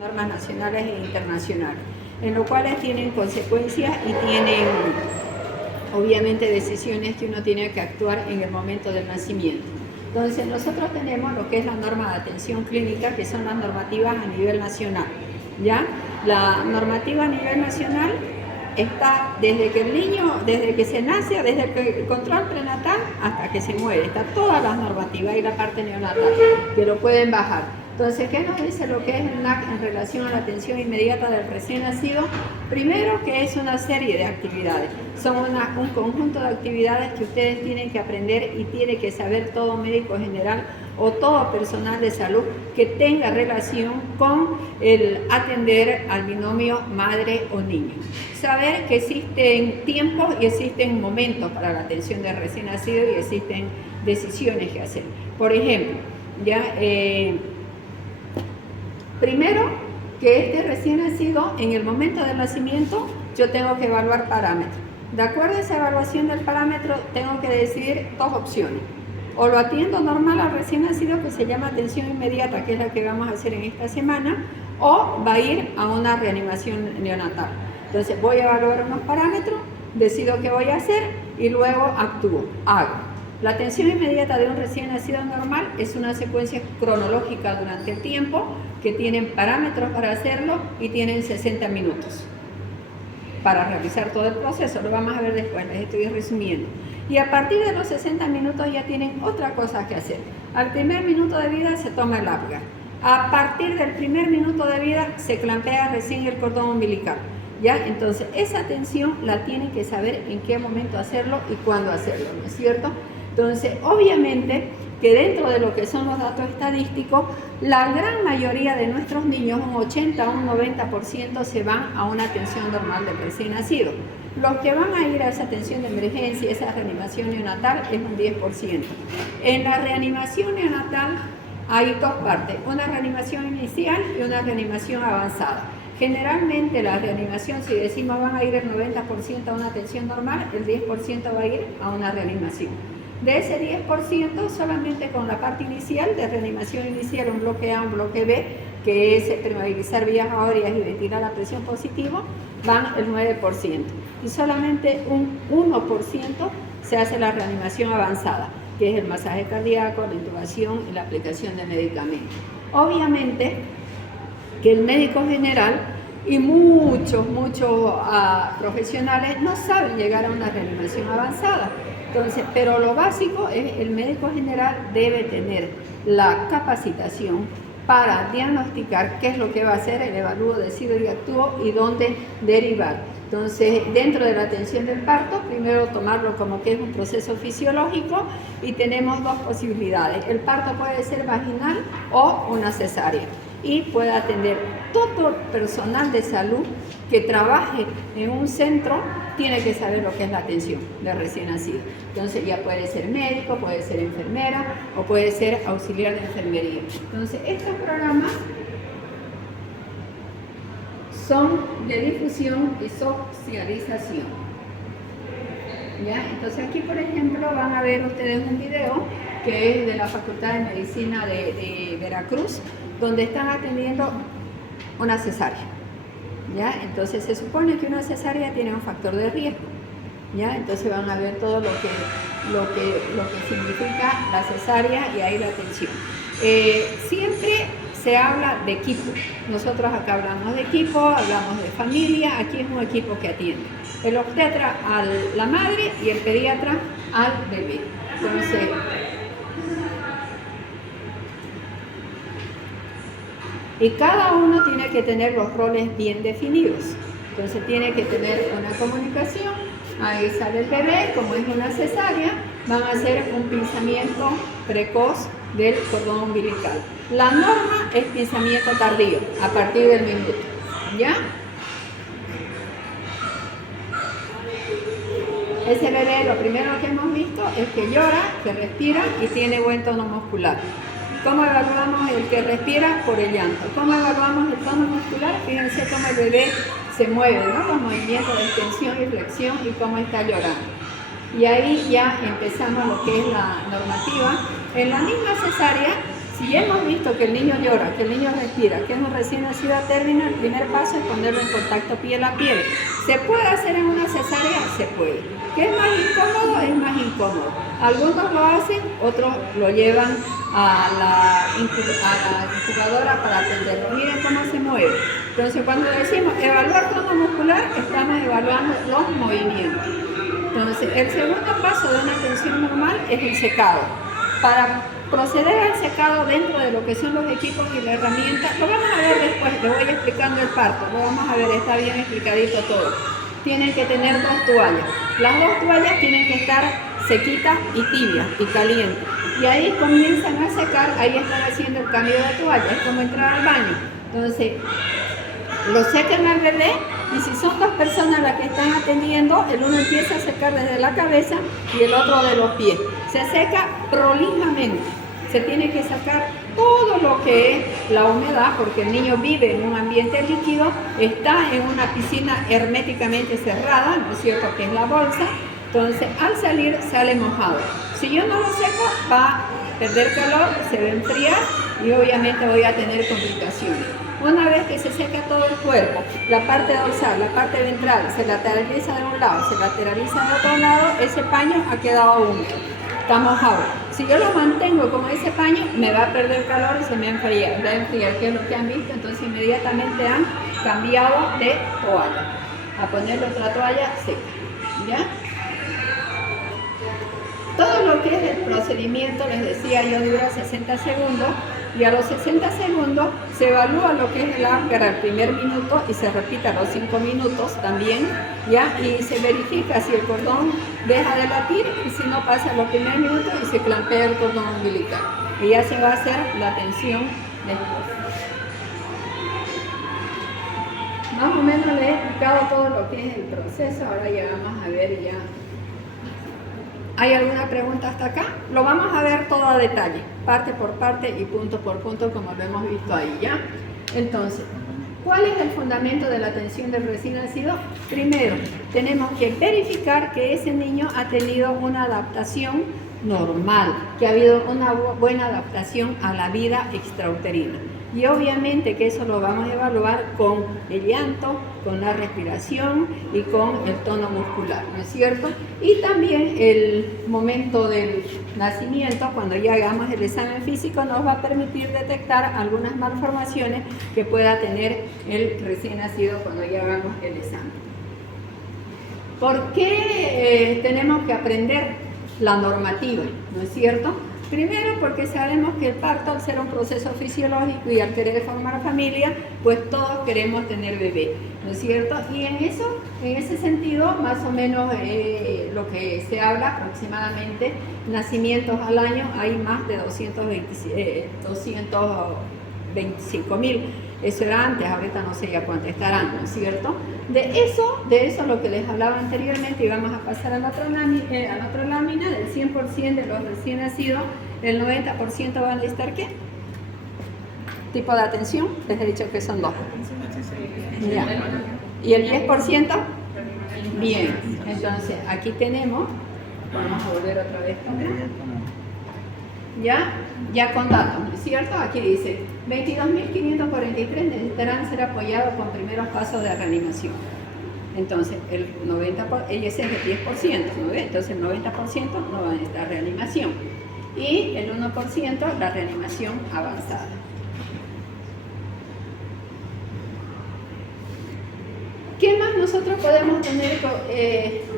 normas nacionales e internacionales, en lo cual tienen consecuencias y tienen obviamente decisiones que uno tiene que actuar en el momento del nacimiento. Entonces nosotros tenemos lo que es la norma de atención clínica, que son las normativas a nivel nacional, ¿ya? La normativa a nivel nacional está desde que el niño, desde que se nace, desde el control prenatal hasta que se muere, está todas las normativas y la parte neonatal, que lo pueden bajar. Entonces, ¿qué nos dice lo que es el NAC en relación a la atención inmediata del recién nacido? Primero, que es una serie de actividades. Son un conjunto de actividades que ustedes tienen que aprender y tiene que saber todo médico general o todo personal de salud que tenga relación con el atender al binomio madre o niño. Saber que existen tiempos y existen momentos para la atención del recién nacido y existen decisiones que hacer. Por ejemplo, primero, que este recién nacido, en el momento del nacimiento, yo tengo que evaluar parámetros. De acuerdo a esa evaluación del parámetro, tengo que decidir dos opciones. O lo atiendo normal al recién nacido, que se llama atención inmediata, que es la que vamos a hacer en esta semana, o va a ir a una reanimación neonatal. Entonces, voy a evaluar unos parámetros, decido qué voy a hacer y luego actúo, hago. La atención inmediata de un recién nacido normal es una secuencia cronológica durante el tiempo que tienen parámetros para hacerlo y tienen 60 minutos para realizar todo el proceso. Lo vamos a ver después, les estoy resumiendo. Y a partir de los 60 minutos ya tienen otra cosa que hacer. Al primer minuto de vida se toma el Apgar. A partir del primer minuto de vida se clampea recién el cordón umbilical. ¿Ya? Entonces, esa atención la tienen que saber en qué momento hacerlo y cuándo hacerlo, ¿no es cierto? Entonces, obviamente que dentro de lo que son los datos estadísticos, la gran mayoría de nuestros niños, un 80 o un 90%, se van a una atención normal del recién nacido. Los que van a ir a esa atención de emergencia, esa reanimación neonatal, es un 10%. En la reanimación neonatal hay dos partes, una reanimación inicial y una reanimación avanzada. Generalmente la reanimación, si decimos van a ir el 90% a una atención normal, el 10% va a ir a una reanimación. De ese 10%, solamente con la parte inicial, de reanimación inicial, un bloque A, un bloque B, que es permeabilizar vías aéreas y ventilar a presión positivo, van el 9%. Y solamente un 1% se hace la reanimación avanzada, que es el masaje cardíaco, la intubación y la aplicación de medicamentos. Obviamente que el médico general y muchos profesionales no saben llegar a una reanimación avanzada. Entonces, pero lo básico es el médico general debe tener la capacitación para diagnosticar qué es lo que va a hacer, el evalúo, decido y actúo y dónde derivar. Entonces, dentro de la atención del parto, primero tomarlo como que es un proceso fisiológico y tenemos dos posibilidades. El parto puede ser vaginal o una cesárea y puede atender todo personal de salud que trabaje en un centro, tiene que saber lo que es la atención de recién nacido. Entonces ya puede ser médico, puede ser enfermera o puede ser auxiliar de enfermería. Entonces estos programas son de difusión y socialización. ¿Ya? Entonces aquí, por ejemplo, van a ver ustedes un video que es de la Facultad de Medicina de Veracruz, donde están atendiendo una cesárea. ¿Ya? Entonces se supone que una cesárea tiene un factor de riesgo. ¿Ya? Entonces van a ver todo lo que significa la cesárea y ahí la atención. Siempre se habla de equipo. Nosotros acá hablamos de equipo, hablamos de familia, aquí es un equipo que atiende. El obstetra a la madre y el pediatra al bebé. Entonces, y cada uno tiene que tener los roles bien definidos. Entonces tiene que tener una comunicación. Ahí sale el bebé, como es una cesárea, van a hacer un pinzamiento precoz del cordón umbilical. La norma es pinzamiento tardío, a partir del minuto. ¿Ya? Ese bebé, lo primero que hemos visto es que llora, que respira y tiene buen tono muscular. ¿Cómo evaluamos el que respira? Por el llanto. ¿Cómo evaluamos el tono muscular? Fíjense cómo el bebé se mueve, ¿no? Los movimientos de extensión y flexión y cómo está llorando. Y ahí ya empezamos lo que es la normativa. En la misma cesárea Si hemos visto que el niño llora, que el niño respira, que es un recién nacido a término, el primer paso es ponerlo en contacto piel a piel. ¿Se puede hacer en una cesárea? Se puede. ¿Qué es más incómodo? Es más incómodo. Algunos lo hacen, otros lo llevan a la incubadora para atenderlo. Miren cómo se mueve. Entonces, cuando decimos evaluar tono muscular, estamos evaluando los movimientos. Entonces, el segundo paso de una tensión normal es el secado. Para proceder al secado dentro de lo que son los equipos y la herramienta, lo vamos a ver después, le voy explicando el parto, lo vamos a ver, está bien explicadito todo. Tienen que tener 2 toallas. Las 2 toallas tienen que estar sequitas y tibias y calientes. Y ahí comienzan a secar, ahí están haciendo el cambio de toalla, es como entrar al baño. Entonces, lo secan al bebé y si son 2 personas las que están atendiendo, el uno empieza a secar desde la cabeza y el otro de los pies. Se seca prolijamente. Se tiene que sacar todo lo que es la humedad, porque el niño vive en un ambiente líquido, está en una piscina herméticamente cerrada, ¿no es cierto?, que es la bolsa. Entonces, al salir, sale mojado. Si yo no lo seco, va a perder calor, se va a enfriar y obviamente voy a tener complicaciones. Una vez que se seca todo el cuerpo, la parte dorsal, la parte ventral, se lateraliza de un lado, se lateraliza de otro lado, ese paño ha quedado húmedo, está mojado. Si yo lo mantengo como ese paño, me va a perder calor y se me va a enfriar, que es lo que han visto. Entonces inmediatamente han cambiado de toalla, a ponerle otra toalla seca, ¿ya? Todo lo que es el procedimiento, les decía yo, dura 60 segundos y a los 60 segundos se evalúa lo que es el Apgar al primer minuto y se repite a los 5 minutos también, ¿ya? Y se verifica si el cordón deja de latir y si no pasa los primeros minutos y se clampea el cordón umbilical. Y ya se va a hacer la tensión después. Más o menos les he explicado todo lo que es el proceso, ahora ya vamos a ver ya. ¿Hay alguna pregunta hasta acá? Lo vamos a ver todo a detalle, parte por parte y punto por punto, como lo hemos visto ahí, ¿ya? Entonces, ¿cuál es el fundamento de la atención del recién nacido? Primero, tenemos que verificar que ese niño ha tenido una adaptación normal, que ha habido una buena adaptación a la vida extrauterina. Y obviamente que eso lo vamos a evaluar con el llanto, con la respiración y con el tono muscular, ¿no es cierto? Y también el momento del nacimiento, cuando ya hagamos el examen físico, nos va a permitir detectar algunas malformaciones que pueda tener el recién nacido cuando ya hagamos el examen. ¿Por qué tenemos que aprender la normativa, no es cierto? Primero porque sabemos que el parto, al ser un proceso fisiológico y al querer formar familia, pues todos queremos tener bebé, ¿no es cierto? Y en ese sentido, más o menos lo que se habla aproximadamente, nacimientos al año, hay más de 225.000. Eso era antes, ahorita no sé ya cuánto estarán, ¿no es cierto? De eso lo que les hablaba anteriormente, y vamos a pasar a la otra lámina, del 100% de los recién nacidos, el 90% van a necesitar ¿qué? Tipo de atención, les he dicho que son 2. Ya. ¿Y el 10%? Bien, entonces aquí tenemos, vamos a volver otra vez para acá. Ya con datos, ¿no es cierto? Aquí dice 22.543 necesitarán ser apoyados con primeros pasos de reanimación. Entonces, el 90%, ese es el 10%, ¿no ve? Entonces el 90% no va a necesitar reanimación. Y el 1% la reanimación avanzada. ¿Qué más nosotros podemos tener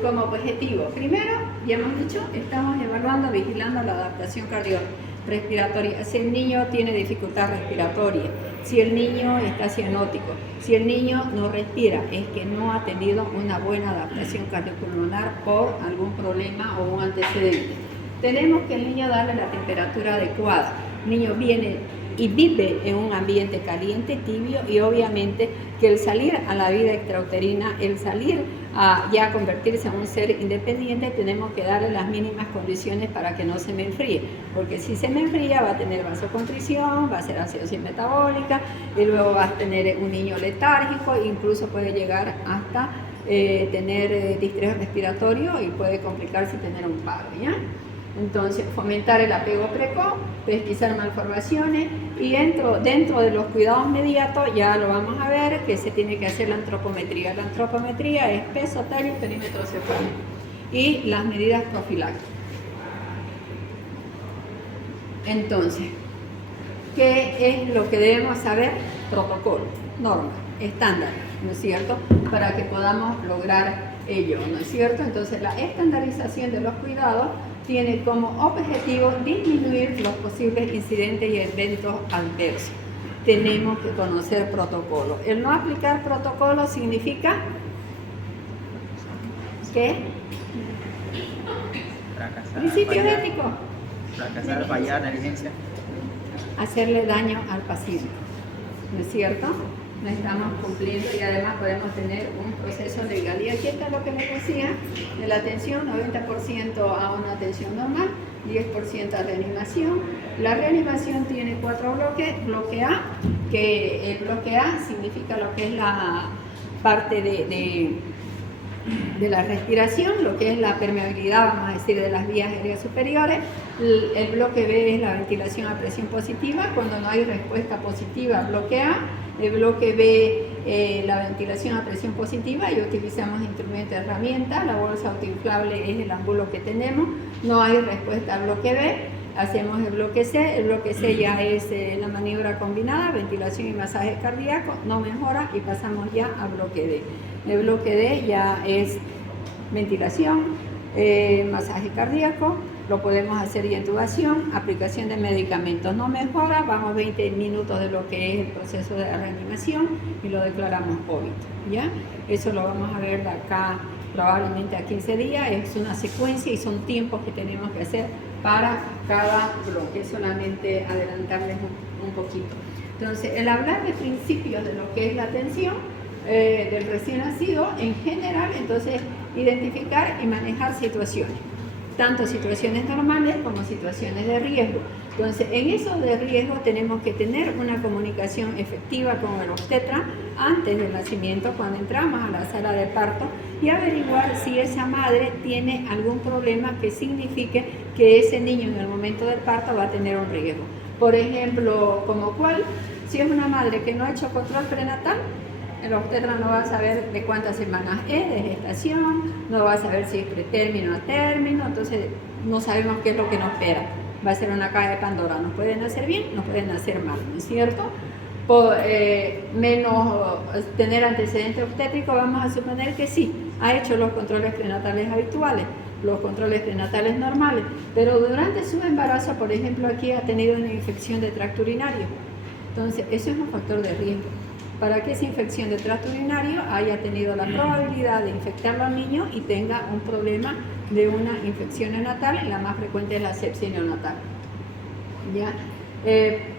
como objetivo? Primero, ya hemos dicho, estamos evaluando, vigilando la adaptación cardiorrespiratoria. Si el niño tiene dificultad respiratoria, si el niño está cianótico, si el niño no respira, es que no ha tenido una buena adaptación cardiopulmonar por algún problema o un antecedente. Tenemos que el niño darle la temperatura adecuada. El niño viene y vive en un ambiente caliente, tibio, y obviamente que el salir a la vida extrauterina, el salir a ya convertirse en un ser independiente, tenemos que darle las mínimas condiciones para que no se me enfríe, porque si se me enfría va a tener vasoconstricción, va a ser acidosis metabólica, y luego va a tener un niño letárgico, incluso puede llegar hasta tener distrés respiratorio y puede complicarse y tener un paro, ¿ya? Entonces, fomentar el apego precoz, pesquisar malformaciones y dentro de los cuidados inmediatos ya lo vamos a ver que se tiene que hacer la antropometría. La antropometría es peso, talla y perímetro cefálico y las medidas profilácticas. Entonces, ¿qué es lo que debemos saber? Protocolo, norma, estándar, ¿no es cierto? Para que podamos lograr ello, ¿no es cierto? Entonces, la estandarización de los cuidados tiene como objetivo disminuir los posibles incidentes y eventos adversos. Tenemos que conocer protocolo. El no aplicar protocolo significa ¿qué? Fracasar, Principios fallar, éticos. fracasar, fallar, negligencia. Hacerle daño al paciente, ¿no es cierto? No estamos cumpliendo y además podemos tener un proceso legal. Y aquí está lo que les decía de la atención, 90% a una atención normal, 10% a reanimación. La reanimación tiene 4 bloques. Bloque A, que el bloque A significa lo que es la parte de la respiración, lo que es la permeabilidad, vamos a decir, de las vías aéreas superiores. El bloque B es la ventilación a presión positiva, cuando no hay respuesta positiva, bloque A. El bloque B, la ventilación a presión positiva, y utilizamos instrumentos de herramienta. La bolsa autoinflable es el ángulo que tenemos. No hay respuesta al bloque B. Hacemos el bloque C. El bloque C ya es la maniobra combinada, ventilación y masaje cardíaco. No mejora y pasamos ya al bloque D. El bloque D ya es ventilación, masaje cardíaco. Lo podemos hacer y intubación, aplicación de medicamentos. No mejora, vamos 20 minutos de lo que es el proceso de reanimación y lo declaramos óbito, ¿ya? Eso lo vamos a ver de acá probablemente a 15 días. Es una secuencia y son tiempos que tenemos que hacer para cada bloque. Solamente adelantarles un poquito. Entonces, el hablar de principios de lo que es la atención del recién nacido en general, entonces identificar y manejar situaciones, tanto situaciones normales como situaciones de riesgo. Entonces, en esos de riesgo tenemos que tener una comunicación efectiva con el obstetra antes del nacimiento, cuando entramos a la sala de parto, y averiguar si esa madre tiene algún problema que signifique que ese niño en el momento del parto va a tener un riesgo. Por ejemplo, como cuál, si es una madre que no ha hecho control prenatal, el obstetra no va a saber de cuántas semanas es de gestación, no va a saber si es pretérmino o a término, entonces no sabemos qué es lo que nos espera. Va a ser una caja de Pandora, nos pueden hacer bien, nos pueden hacer mal, ¿no es cierto? Menos tener antecedentes obstétricos, vamos a suponer que sí, ha hecho los controles prenatales habituales, los controles prenatales normales, pero durante su embarazo, por ejemplo, aquí ha tenido una infección de tracto urinario. Entonces, eso es un factor de riesgo. Para que esa infección de tracto urinario haya tenido la probabilidad de infectarlo al niño y tenga un problema de una infección neonatal, la más frecuente es la sepsis neonatal. ¿Ya?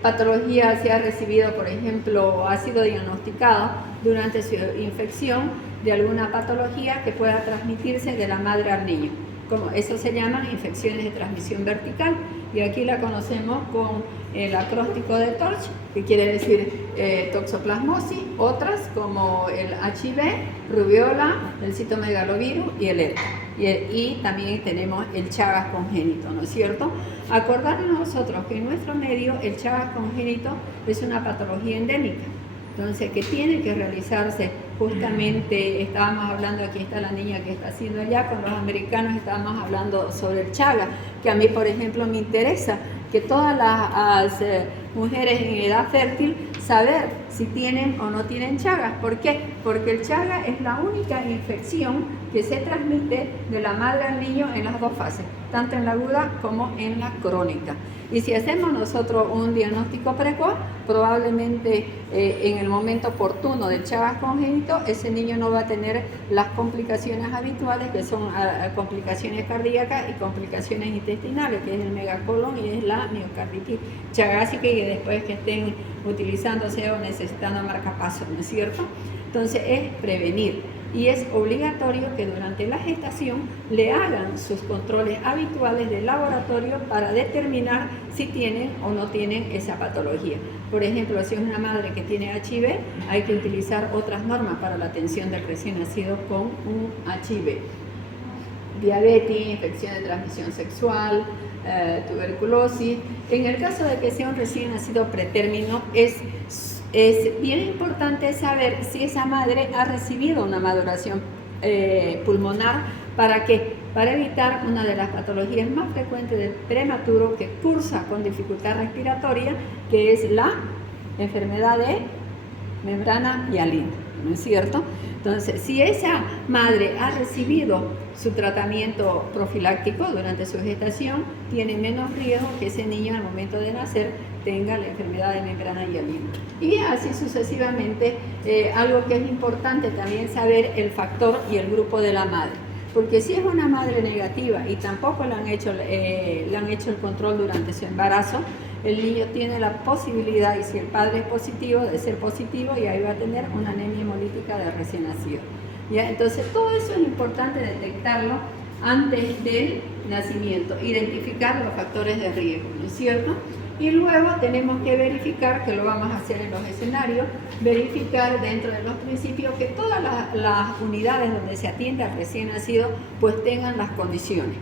Patología se ha recibido, por ejemplo, ha sido diagnosticado durante su infección de alguna patología que pueda transmitirse de la madre al niño. Como eso se llaman infecciones de transmisión vertical, y aquí la conocemos con el acróstico de TORCH, que quiere decir toxoplasmosis, otras como el HIV, rubiola, el citomegalovirus y el ERTA. Y también tenemos el Chagas congénito, ¿no es cierto? Acordarnos nosotros que en nuestro medio el Chagas congénito es una patología endémica. Entonces, que tiene que realizarse justamente, estábamos hablando, aquí está la niña que está haciendo allá, con los americanos estábamos hablando sobre el Chagas, que a mí, por ejemplo, me interesa que todas las mujeres en edad fértil saber si tienen o no tienen Chagas. ¿Por qué? Porque el Chagas es la única infección que se transmite de la madre al niño en las dos fases, tanto en la aguda como en la crónica. Y si hacemos nosotros un diagnóstico precoz, probablemente en el momento oportuno del Chagas congénito, ese niño no va a tener las complicaciones habituales, que son complicaciones cardíacas y complicaciones intestinales, que es el megacolon y es la miocarditis chagásica, y después que estén utilizándose o necesitando marcapasos, ¿no es cierto? Entonces es prevenir. Y es obligatorio que durante la gestación le hagan sus controles habituales de laboratorio para determinar si tienen o no tienen esa patología. Por ejemplo, si es una madre que tiene HIV, hay que utilizar otras normas para la atención del recién nacido con un HIV. diabetes, infección de transmisión sexual, tuberculosis. En el caso de que sea un recién nacido pretérmino, es bien importante saber si esa madre ha recibido una maduración pulmonar. ¿Para qué? Para evitar una de las patologías más frecuentes del prematuro que cursa con dificultad respiratoria, que es la enfermedad de membrana hialina, ¿no es cierto? Entonces, si esa madre ha recibido su tratamiento profiláctico durante su gestación, tiene menos riesgo que ese niño al momento de nacer tenga la enfermedad de membrana hialina. Y así sucesivamente, algo que es importante también saber el factor y el grupo de la madre. Porque si es una madre negativa y tampoco le han hecho el control durante su embarazo, el niño tiene la posibilidad, y si el padre es positivo, de ser positivo, y ahí va a tener una anemia hemolítica de recién nacido. ¿Ya? Entonces todo eso es importante detectarlo antes del nacimiento, identificar los factores de riesgo, ¿no es cierto? Y luego tenemos que verificar, que lo vamos a hacer en los escenarios, verificar dentro de los principios que todas las unidades donde se atiende al recién nacido pues tengan las condiciones.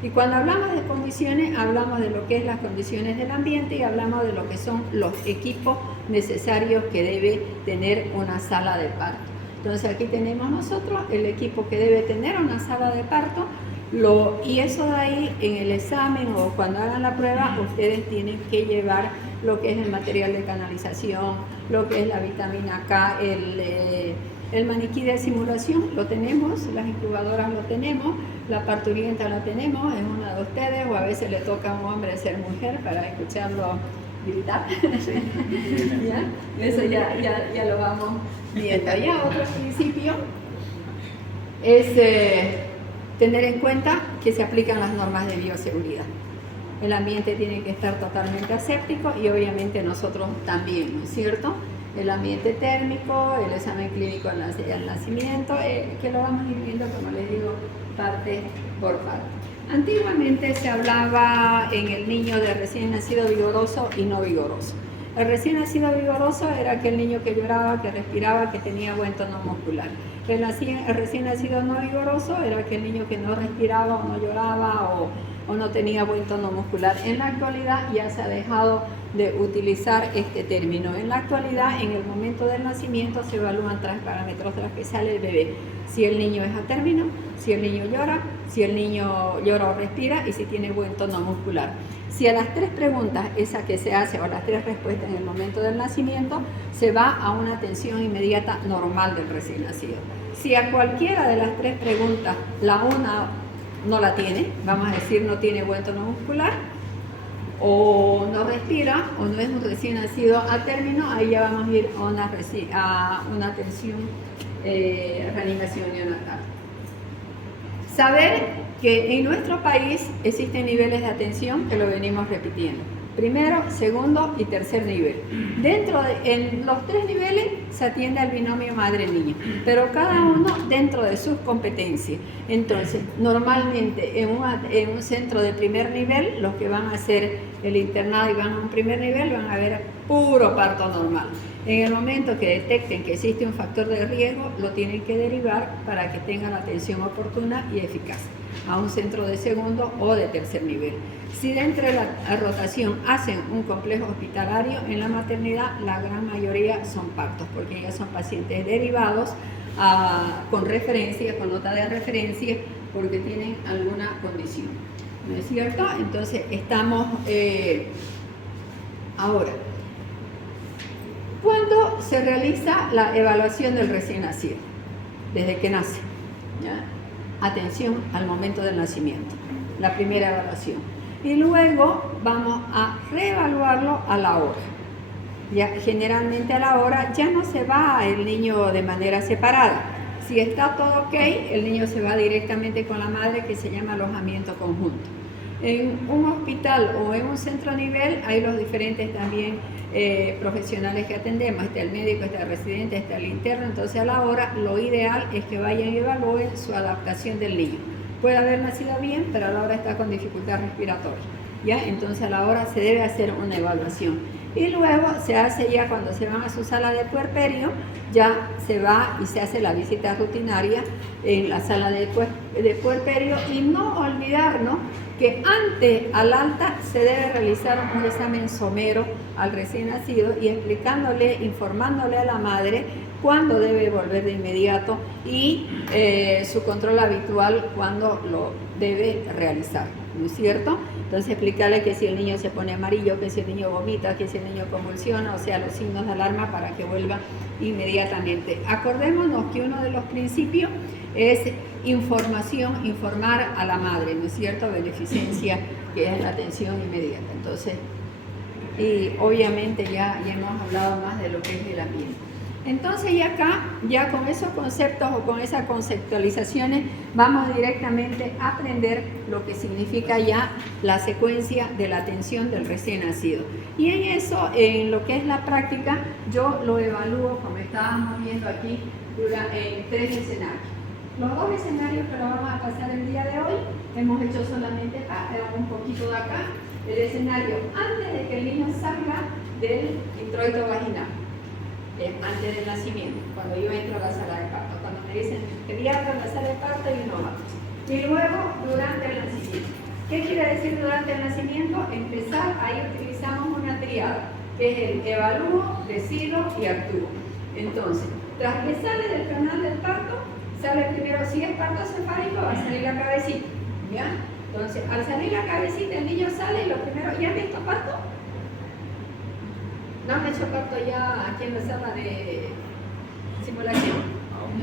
Y cuando hablamos de condiciones, hablamos de lo que es las condiciones del ambiente y hablamos de lo que son los equipos necesarios que debe tener una sala de parto. Entonces aquí tenemos nosotros el equipo que debe tener una sala de parto. Y eso de ahí, en el examen o cuando hagan la prueba, ustedes tienen que llevar lo que es el material de canalización, lo que es la vitamina K, el maniquí de simulación, lo tenemos, las incubadoras lo tenemos, la parturienta la tenemos, es una de ustedes, o a veces le toca a un hombre ser mujer para escucharlo gritar. ¿Ya? Eso ya lo vamos viendo. Ya otro principio es tener en cuenta que se aplican las normas de bioseguridad. El ambiente tiene que estar totalmente aséptico y obviamente nosotros también, ¿no es cierto? El ambiente térmico, el examen clínico al nacimiento, que lo vamos a ir viendo, como les digo, parte por parte. Antiguamente se hablaba en el niño de recién nacido vigoroso y no vigoroso. El recién nacido vigoroso era aquel niño que lloraba, que respiraba, que tenía buen tono muscular. El recién nacido no vigoroso era aquel niño que no respiraba o no lloraba o no tenía buen tono muscular. En la actualidad ya se ha dejado de utilizar este término. En la actualidad, en el momento del nacimiento, se evalúan 3 parámetros tras que sale el bebé. Si el niño es a término, si el niño llora, si el niño llora o respira y si tiene buen tono muscular. Si a las 3 preguntas, esa que se hace, o las 3 respuestas en el momento del nacimiento, se va a una atención inmediata normal del recién nacido. Si a cualquiera de las 3 preguntas, la una no la tiene, vamos a decir no tiene buen tono muscular, o no respira, o no es un recién nacido a término, ahí ya vamos a ir a una atención reanimación neonatal. Saber que en nuestro país existen niveles de atención que lo venimos repitiendo. Primero, segundo y tercer nivel. En los 3 niveles se atiende al binomio madre-niño, pero cada uno dentro de sus competencias. Entonces, normalmente en un centro de primer nivel, los que van a hacer el internado y van a un primer nivel van a ver puro parto normal. En el momento que detecten que existe un factor de riesgo, lo tienen que derivar para que tengan la atención oportuna y eficaz a un centro de segundo o de tercer nivel. Si dentro de la rotación hacen un complejo hospitalario, en la maternidad la gran mayoría son partos, porque ya son pacientes derivados con referencia, con nota de referencia, porque tienen alguna condición. ¿No es cierto? Entonces estamos ahora. ¿Cuándo se realiza la evaluación del recién nacido? Desde que nace. ¿Ya? Atención al momento del nacimiento, la primera evaluación. Y luego vamos a reevaluarlo a la hora. Ya, generalmente a la hora ya no se va el niño de manera separada. Si está todo ok, el niño se va directamente con la madre, que se llama alojamiento conjunto. En un hospital o en un centro a nivel hay los diferentes también profesionales que atendemos. Está el médico, está el residente, está el interno. Entonces a la hora lo ideal es que vayan y evalúen su adaptación del niño. Puede haber nacido bien, pero a la hora está con dificultad respiratoria. ¿Ya? Entonces a la hora se debe hacer una evaluación. Y luego se hace ya cuando se van a su sala de puerperio, ya se va y se hace la visita rutinaria en la sala de puerperio, y no olvidarnos que antes al alta se debe realizar un examen somero al recién nacido y explicándole, informándole a la madre cuándo debe volver de inmediato y su control habitual cuándo lo debe realizar, ¿no es cierto? Entonces explicarle que si el niño se pone amarillo, que si el niño vomita, que si el niño convulsiona, o sea, los signos de alarma para que vuelva inmediatamente. Acordémonos que uno de los principios es información, informar a la madre, ¿no es cierto? Beneficencia, que es la atención inmediata. Entonces, y obviamente ya hemos hablado más de lo que es el ambiente. Entonces, y acá, ya con esos conceptos o con esas conceptualizaciones, vamos directamente a aprender lo que significa ya la secuencia de la atención del recién nacido. Y en eso, en lo que es la práctica, yo lo evalúo, como estábamos viendo aquí, en 3 escenarios. Los 2 escenarios que lo vamos a pasar el día de hoy, hemos hecho solamente un poquito de acá, el escenario antes de que el niño salga del introito vaginal. Antes del nacimiento, cuando yo entro a la sala de parto, cuando me dicen pediatra en la sala de parto y no va. Y luego durante el nacimiento. ¿Qué quiere decir durante el nacimiento? Empezar, ahí utilizamos una triada, que es el evalúo, decido y actúo. Entonces, tras que sale del canal del parto, sale primero, si es parto cefálico, va a salir la cabecita, ¿ya? Entonces, al salir la cabecita, el niño sale y lo primero, ¿ya han visto parto? ¿No han hecho parto ya aquí en la sala de simulación?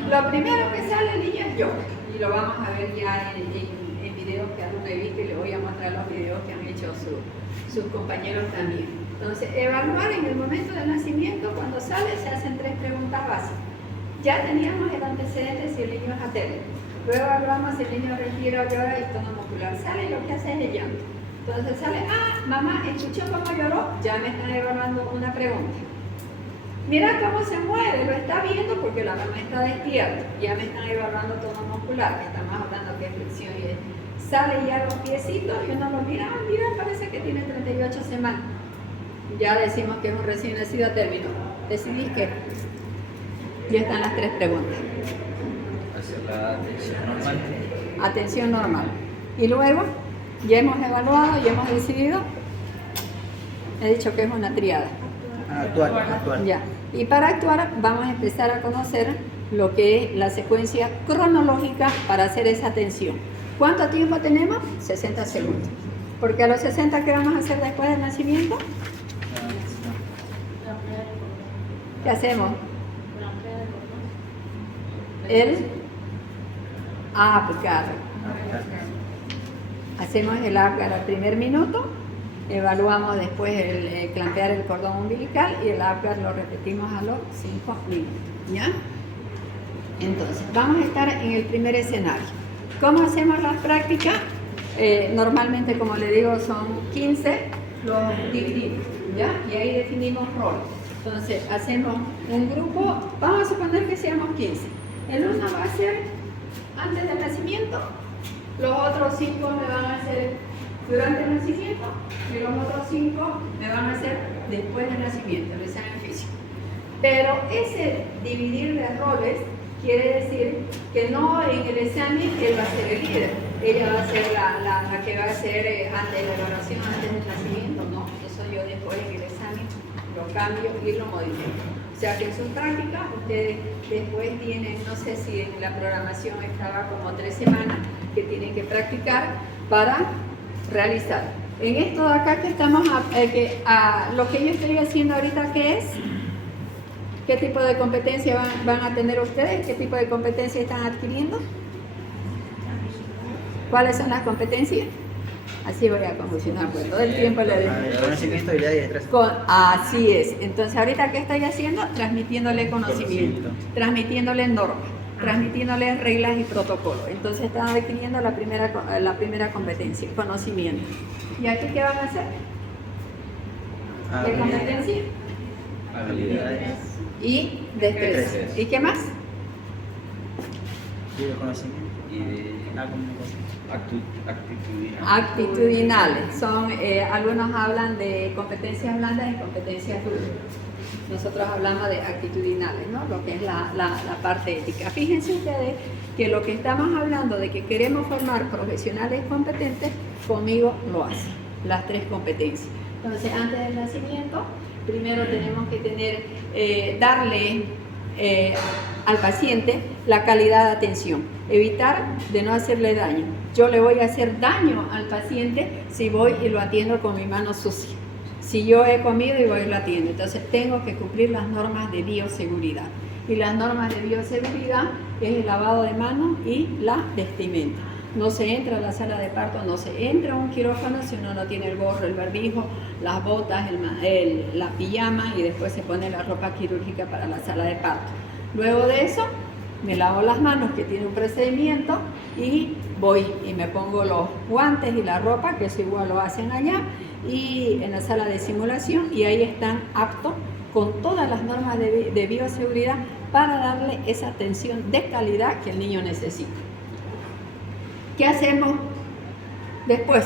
Lo primero que sale el niño es llora, y lo vamos a ver ya en videos que aún he visto, y les voy a mostrar los videos que han hecho sus compañeros también. Entonces, evaluar en el momento del nacimiento, cuando sale, se hacen 3 preguntas básicas. Ya teníamos el antecedente si el niño es atérmico. Luego evaluamos si el niño respira o llora y tono muscular. Sale y lo que hace es el llanto. Entonces sale, mamá, ¿escuchó cómo lloró? Ya me están evaluando una pregunta. Mira cómo se mueve, lo está viendo porque la mamá está despierta. Ya me están evaluando tono muscular, que estamos hablando que es flexión y es. Sale ya los piecitos y uno lo mira, parece que tiene 38 semanas. Ya decimos que es un recién nacido a término. Decidís que ya están las 3 preguntas. Hacer la atención normal. Atención normal. Y luego, ya hemos evaluado, ya hemos decidido. He dicho que es una triada. Actuar. Ya. Y para actuar vamos a empezar a conocer lo que es la secuencia cronológica para hacer esa atención. ¿Cuánto tiempo tenemos? 60 segundos. Porque a los 60, ¿qué vamos a hacer después del nacimiento? ¿Qué hacemos? El APGAR. Hacemos el APGAR al primer minuto, evaluamos después el clampear el cordón umbilical y el APGAR lo repetimos a los 5 minutos. ¿Ya? Entonces, vamos a estar en el primer escenario. ¿Cómo hacemos las prácticas? Normalmente, como le digo, son 15, los dividimos, ¿ya? Y ahí definimos roles. Entonces, hacemos un grupo, vamos a suponer que seamos 15. El uno va a ser antes del nacimiento, los otros 5 me van a hacer durante el nacimiento y los otros 5 me van a hacer después del nacimiento, el examen físico. Pero ese dividir de roles quiere decir que no en el examen él va a ser el líder, ella va a ser la que va a ser antes de la evaluación, antes del nacimiento, no, eso yo después en el examen lo cambio y lo modifico. O sea que en su práctica ustedes después tienen, no sé si en la programación estaba como 3 semanas que tienen que practicar para realizar. En esto de acá que estamos, lo que yo estoy haciendo ahorita, ¿qué es? ¿Qué tipo de competencia van a tener ustedes? ¿Qué tipo de competencia están adquiriendo? ¿Cuáles son las competencias? Así voy a confusionar, pues todo el tiempo le digo. Conocimiento, habilidad y destreza. Así es. Entonces, ahorita, ¿qué estoy haciendo? Transmitiéndole conocimiento, transmitiéndole normas, transmitiéndole reglas y protocolos. Entonces, están adquiriendo la primera competencia, conocimiento. ¿Y aquí qué van a hacer? ¿Qué competencia? Habilidades. Y destreza. ¿Y qué más? Y el conocimiento. Actitudinales. Son, algunos hablan de competencias blandas y competencias duras. Nosotros hablamos de actitudinales, ¿no? Lo que es la parte ética. Fíjense ustedes que lo que estamos hablando de que queremos formar profesionales competentes, conmigo lo hacen, las 3 competencias. Entonces, antes del nacimiento, primero tenemos que tener, darle al paciente la calidad de atención, evitar de no hacerle daño. Yo le voy a hacer daño al paciente si voy y lo atiendo con mi mano sucia. Si yo he comido y voy y lo atiendo, entonces tengo que cumplir las normas de bioseguridad. Y las normas de bioseguridad es el lavado de manos y la vestimenta. No se entra a la sala de parto, no se entra a un quirófano si uno no tiene el gorro, el barbijo, las botas, la pijama y después se pone la ropa quirúrgica para la sala de parto. Luego de eso, me lavo las manos, que tiene un procedimiento, y voy y me pongo los guantes y la ropa, que eso igual lo hacen allá, y en la sala de simulación, y ahí están aptos con todas las normas de bioseguridad para darle esa atención de calidad que el niño necesita. ¿Qué hacemos después?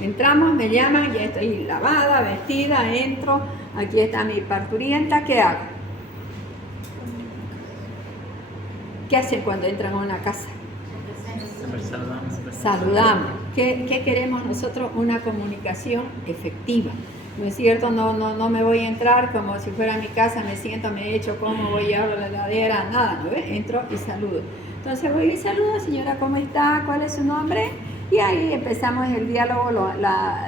Entramos, me llaman, ya estoy lavada, vestida, entro, aquí está mi parturienta, ¿qué hago? ¿Qué hacen cuando entran a una casa? Saludamos. ¿Qué queremos nosotros? Una comunicación efectiva. ¿No es cierto? No me voy a entrar como si fuera mi casa, me siento, me echo, como voy, abro la heladera, nada, ¿no ves? Entro y saludo. Entonces voy y saludo, señora, ¿cómo está? ¿Cuál es su nombre? Y ahí empezamos el diálogo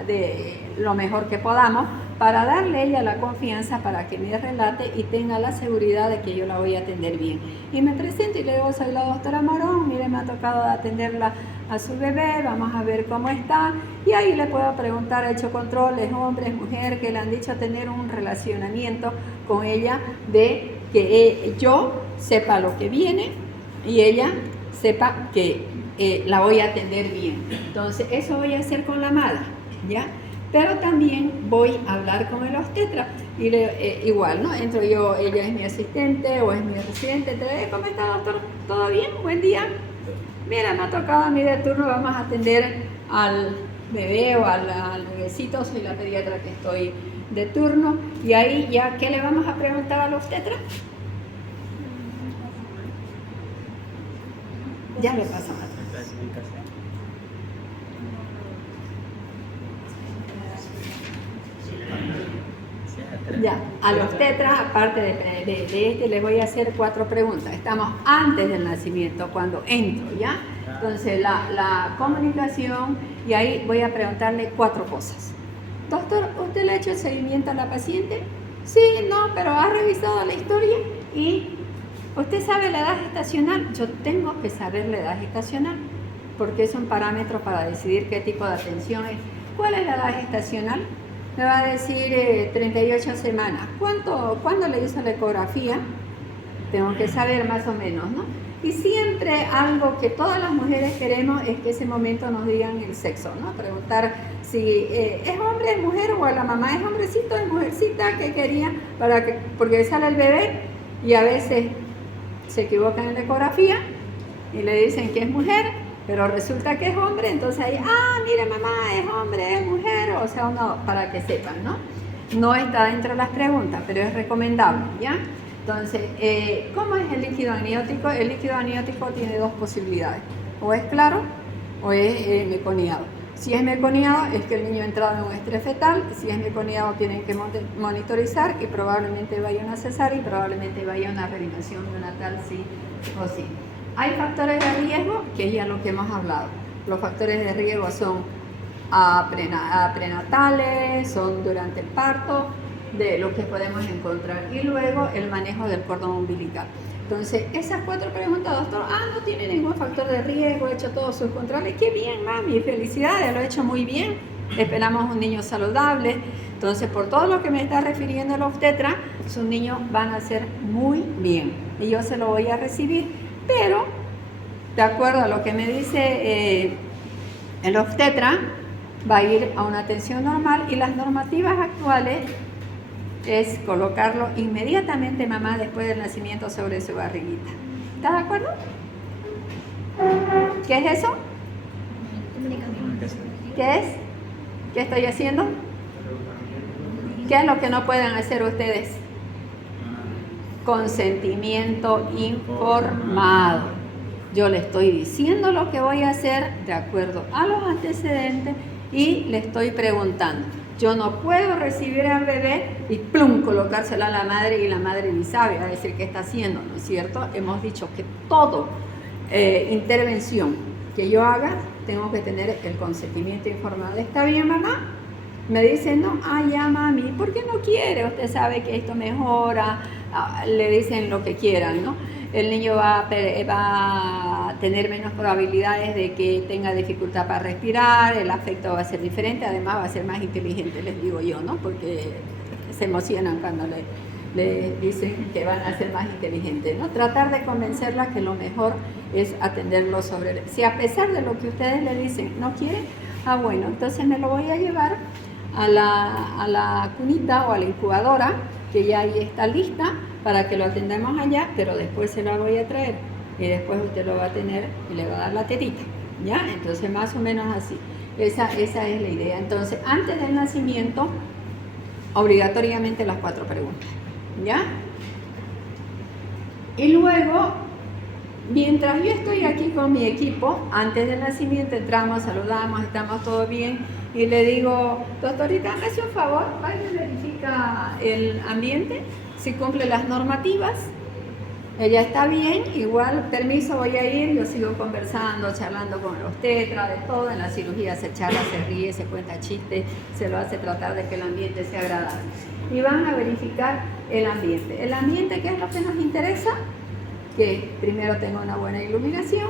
de lo mejor que podamos para darle a ella la confianza para que me relate y tenga la seguridad de que yo la voy a atender bien. Y me presento y le digo, soy la doctora Morón, mire, me ha tocado atenderla a su bebé, vamos a ver cómo está. Y ahí le puedo preguntar, ¿ha hecho controles, hombre, mujer, que le han dicho tener un relacionamiento con ella de que yo sepa lo que viene y ella sepa que la voy a atender bien. Entonces, eso voy a hacer con la madre, ¿ya? Pero también voy a hablar con el obstetra y igual, ¿no? Entro yo, ella es mi asistente o es mi residente, ¿cómo está, doctor? ¿Todo bien? Buen día. Mira, me ha tocado a mí de turno, vamos a atender al bebé o al bebecito, soy la pediatra que estoy de turno, y ahí ya, ¿qué le vamos a preguntar al obstetra? Ya le pasa más. Ya, al obstetra, aparte de este, les voy a hacer 4 preguntas. Estamos antes del nacimiento, cuando entro, ¿ya? Entonces, la comunicación, y ahí voy a preguntarle 4 cosas. Doctor, ¿usted le ha hecho el seguimiento a la paciente? Sí, no, pero ha revisado la historia y ¿usted sabe la edad gestacional? Yo tengo que saber la edad gestacional porque es un parámetro para decidir qué tipo de atención es. ¿Cuál es la edad gestacional? Me va a decir 38 semanas. ¿Cuándo le hizo la ecografía? Tengo que saber más o menos, ¿no? Y siempre algo que todas las mujeres queremos es que ese momento nos digan el sexo, ¿no? Preguntar si es hombre, es mujer, o a la mamá es hombrecito, es mujercita, ¿qué quería? Porque sale el bebé y a veces se equivocan en la ecografía y le dicen que es mujer, pero resulta que es hombre, entonces ahí, mire mamá, es hombre, es mujer, o sea, uno, para que sepan, ¿no? No está dentro de las preguntas, pero es recomendable, ¿ya? Entonces, ¿cómo es el líquido amniótico? El líquido amniótico tiene 2 posibilidades, o es claro o es meconiado. Si es meconiado es que el niño ha entrado en un estrés fetal, si es meconiado tienen que monitorizar y probablemente vaya a una cesárea y probablemente vaya a una reanimación neonatal, sí o sí. Hay factores de riesgo, que es ya lo que hemos hablado. Los factores de riesgo son prenatales, son durante el parto, de lo que podemos encontrar. Y luego el manejo del cordón umbilical. Entonces, esas 4 preguntas, doctor, no tiene ningún factor de riesgo, he hecho todos sus controles. ¡Qué bien, mami! Felicidades, lo he hecho muy bien. Esperamos un niño saludable. Entonces, por todo lo que me está refiriendo el obstetra, sus niños van a ser muy bien. Y yo se lo voy a recibir. Pero, de acuerdo a lo que me dice el obstetra, va a ir a una atención normal y las normativas actuales es colocarlo inmediatamente, mamá, después del nacimiento sobre su barriguita. ¿Estás de acuerdo? ¿Qué es eso? Comunicación. ¿Qué es? ¿Qué estoy haciendo? ¿Qué es lo que no pueden hacer ustedes? Consentimiento informado. Yo le estoy diciendo lo que voy a hacer de acuerdo a los antecedentes y le estoy preguntando. Yo no puedo recibir al bebé y plum, colocársela a la madre y la madre ni sabe a decir qué está haciendo, ¿no es cierto? Hemos dicho que todo intervención que yo haga, tengo que tener el consentimiento informado. ¿Está bien, mamá? Me dicen, no, ya mami, ¿por qué no quiere? Usted sabe que esto mejora, le dicen lo que quieran, ¿no? El niño va a tener menos probabilidades de que tenga dificultad para respirar, el afecto va a ser diferente, además va a ser más inteligente, les digo yo, ¿no? Porque se emocionan cuando le dicen que van a ser más inteligentes, ¿no? Tratar de convencerla que lo mejor es atenderlo sobre... Si a pesar de lo que ustedes le dicen no quiere, bueno, entonces me lo voy a llevar a la cunita o a la incubadora, que ya ahí está lista, para que lo atendamos allá, pero después se la voy a traer y después usted lo va a tener y le va a dar la tetita, ¿ya? Entonces más o menos así, esa es la idea. Entonces antes del nacimiento, obligatoriamente las 4 preguntas, ¿ya? Y luego, mientras yo estoy aquí con mi equipo, antes del nacimiento entramos, saludamos, estamos todo bien y le digo, doctorita, hágase un favor, vaya y verifica el ambiente, si cumple las normativas. Ella está bien, igual, permiso, voy a ir, yo sigo conversando, charlando con los tetras, de todo, en la cirugía se charla, se ríe, se cuenta chistes, se lo hace tratar de que el ambiente sea agradable. Y van a verificar el ambiente. El ambiente, ¿qué es lo que nos interesa? Que primero tenga una buena iluminación,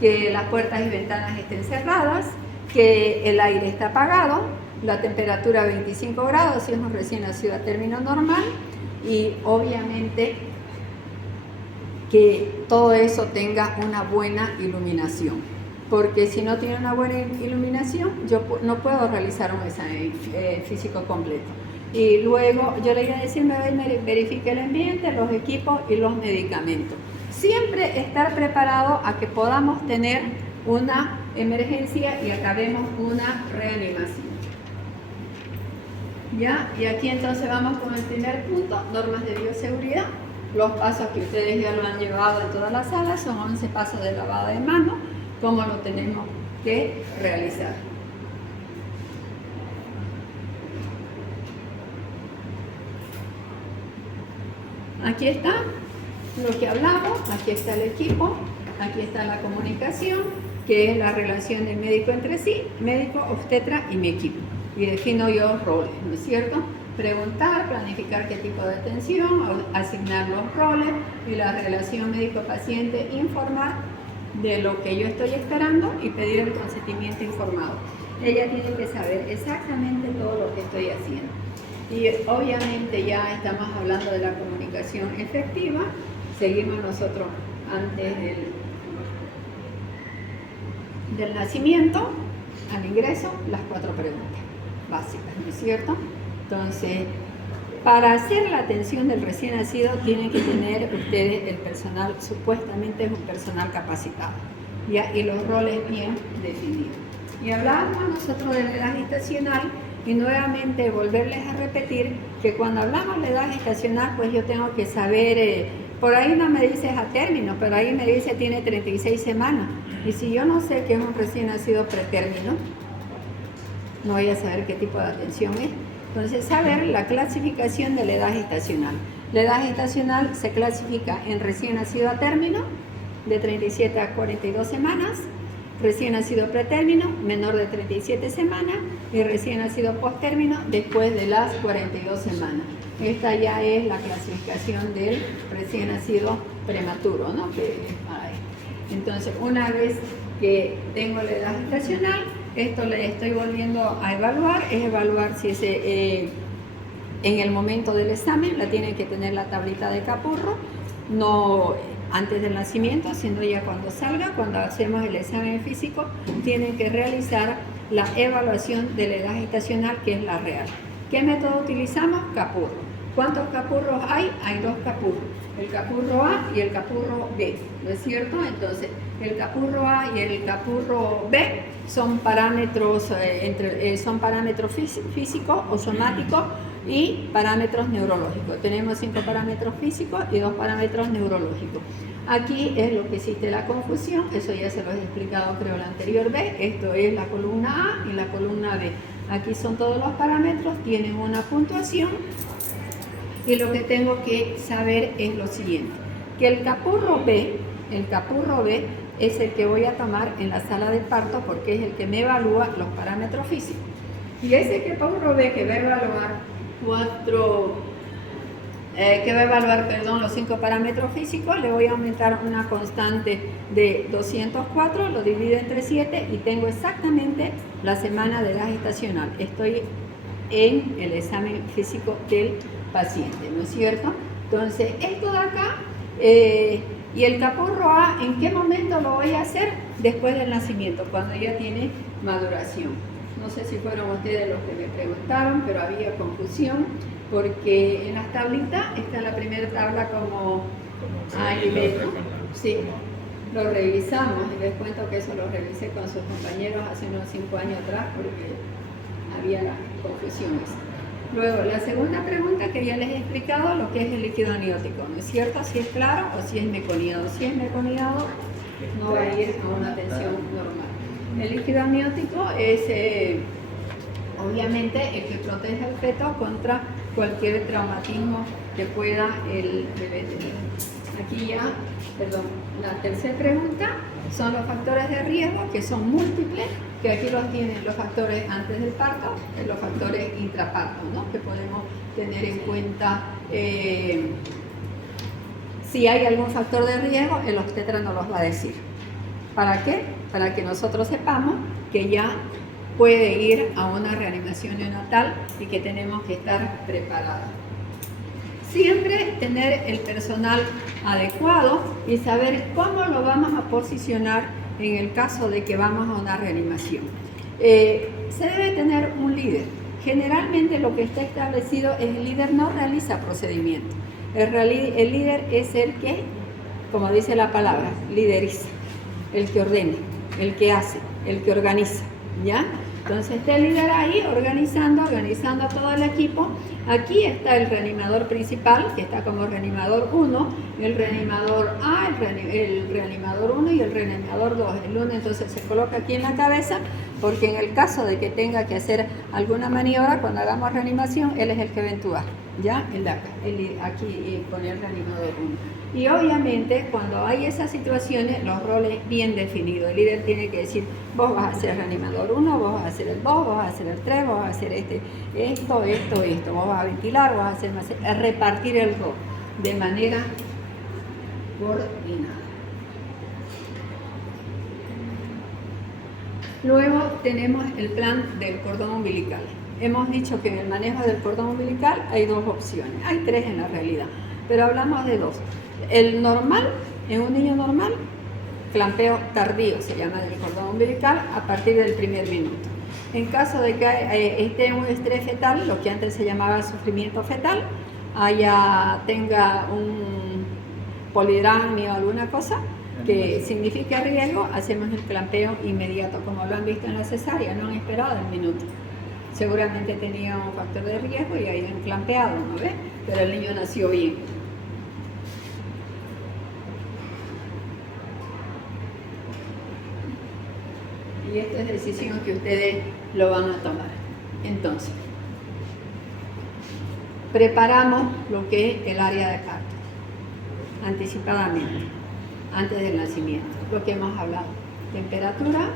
que las puertas y ventanas estén cerradas, que el aire está apagado, la temperatura 25 grados si es un recién nacido a término normal y obviamente que todo eso tenga una buena iluminación, porque si no tiene una buena iluminación yo no puedo realizar un examen físico completo. Y luego yo le iba a decir, me verifique el ambiente, los equipos y los medicamentos. Siempre estar preparado a que podamos tener una emergencia y acabemos una reanimación. ¿Ya? Y aquí entonces vamos con el primer punto, normas de bioseguridad. Los pasos que ustedes ya lo han llevado en todas las salas son 11 pasos de lavado de manos, cómo lo tenemos que realizar. Aquí está lo que hablamos, aquí está el equipo, aquí está la comunicación, que es la relación del médico entre sí, médico, obstetra y mi equipo. Y defino yo roles, ¿no es cierto? Preguntar, planificar qué tipo de atención, asignar los roles y la relación médico-paciente, informar de lo que yo estoy esperando y pedir el consentimiento informado. Ella tiene que saber exactamente todo lo que estoy haciendo. Y obviamente ya estamos hablando de la comunicación efectiva. Seguimos nosotros antes del nacimiento, al ingreso, las 4 preguntas básicas, ¿no es cierto? Entonces, para hacer la atención del recién nacido tienen que tener ustedes el personal, supuestamente es un personal capacitado, ¿ya? Y los roles bien definidos. Y hablábamos nosotros de la edad gestacional y nuevamente volverles a repetir que cuando hablamos de edad gestacional, pues yo tengo que saber, por ahí no me dices a término, pero ahí me dice tiene 36 semanas. Y si yo no sé que es un recién nacido pretérmino, no voy a saber qué tipo de atención es. Entonces, saber la clasificación de la edad gestacional. La edad gestacional se clasifica en recién nacido a término, de 37 a 42 semanas, recién nacido pretérmino, menor de 37 semanas, y recién nacido posttérmino, después de las 42 semanas. Esta ya es la clasificación del recién nacido prematuro, ¿no? Entonces, una vez que tengo la edad gestacional, esto le estoy volviendo a evaluar, es evaluar si en el momento del examen la tienen que tener la tablita de Capurro, no antes del nacimiento, sino ya cuando salga, cuando hacemos el examen físico, tienen que realizar la evaluación de la edad gestacional, que es la real. ¿Qué método utilizamos? Capurro. ¿Cuántos capurros hay? Hay 2 capurros. el capurro A y el capurro B, ¿no es cierto? Entonces, el capurro A y el capurro B son parámetros, son parámetros físicos o somáticos y parámetros neurológicos. Tenemos 5 parámetros físicos y 2 parámetros neurológicos. Aquí es lo que existe la confusión, eso ya se lo he explicado creo la anterior vez, esto es la columna A y la columna B. Aquí son todos los parámetros, tienen una puntuación y lo que tengo que saber es lo siguiente, que el capurro B es el que voy a tomar en la sala de parto porque es el que me evalúa los parámetros físicos. Y ese capurro B que va a evaluar los 5 parámetros físicos, le voy a aumentar una constante de 204, lo divido entre 7 y tengo exactamente la semana de edad gestacional. Estoy en el examen físico del paciente, ¿no es cierto? Entonces, esto de acá, y el capurro A, ¿en qué momento lo voy a hacer? Después del nacimiento, cuando ya tiene maduración. No sé si fueron ustedes los que me preguntaron, pero había confusión, porque en las tablitas está la primera tabla como A y B, ¿no? Sí, lo revisamos y les cuento que eso lo revisé con sus compañeros hace unos 5 años atrás porque había confusiones. Luego, la segunda pregunta que ya les he explicado, lo que es el líquido amniótico, ¿no es cierto? Si es claro o si es meconiado. Si es meconiado, no va a ir a una tensión normal. El líquido amniótico es obviamente el que protege al feto contra cualquier traumatismo que pueda el bebé tener. Aquí ya, la tercera pregunta son los factores de riesgo, que son múltiples, que aquí los tienen los factores antes del parto, los factores intraparto, ¿no? Que podemos tener en cuenta si hay algún factor de riesgo, el obstetra nos los va a decir. ¿Para qué? Para que nosotros sepamos que ya puede ir a una reanimación neonatal y que tenemos que estar preparados. Siempre tener el personal adecuado y saber cómo lo vamos a posicionar en el caso de que vamos a una reanimación. Se debe tener un líder. Generalmente lo que está establecido es el líder no realiza procedimientos. El líder es el que, como dice la palabra, lideriza, el que ordena, el que hace, el que organiza, ¿ya? Entonces está el líder ahí organizando a todo el equipo. Aquí está el reanimador principal, que está como reanimador 1, el reanimador A, el reanimador 1 y el reanimador 2. El 1 entonces se coloca aquí en la cabeza, porque en el caso de que tenga que hacer alguna maniobra, cuando hagamos reanimación, él es el que va a entubar, ¿ya? El de acá, aquí con el reanimador 1. Y obviamente cuando hay esas situaciones, los roles bien definidos. El líder tiene que decir, vos vas a ser reanimador 1, vos vas a ser el 2, vos vas a ser el 3, vos vas a hacer esto, vos vas a ventilar, vos vas a hacer repartir el rol de manera coordinada. Luego tenemos el plan del cordón umbilical. Hemos dicho que en el manejo del cordón umbilical hay 2 opciones, hay 3 en la realidad, pero hablamos de 2. El normal, en un niño normal, clampeo tardío se llama del cordón umbilical a partir del primer minuto. En caso de que esté en un estrés fetal, lo que antes se llamaba sufrimiento fetal, tenga un polidramio o alguna cosa que signifique riesgo, hacemos el clampeo inmediato, como lo han visto en la cesárea, no han esperado el minuto. Seguramente tenía un factor de riesgo y ahí han clampeado, ¿no ves? Pero el niño nació bien. Y esta es la decisión que ustedes lo van a tomar. Entonces, preparamos lo que es el área de parto, anticipadamente, antes del nacimiento, lo que hemos hablado. Temperatura,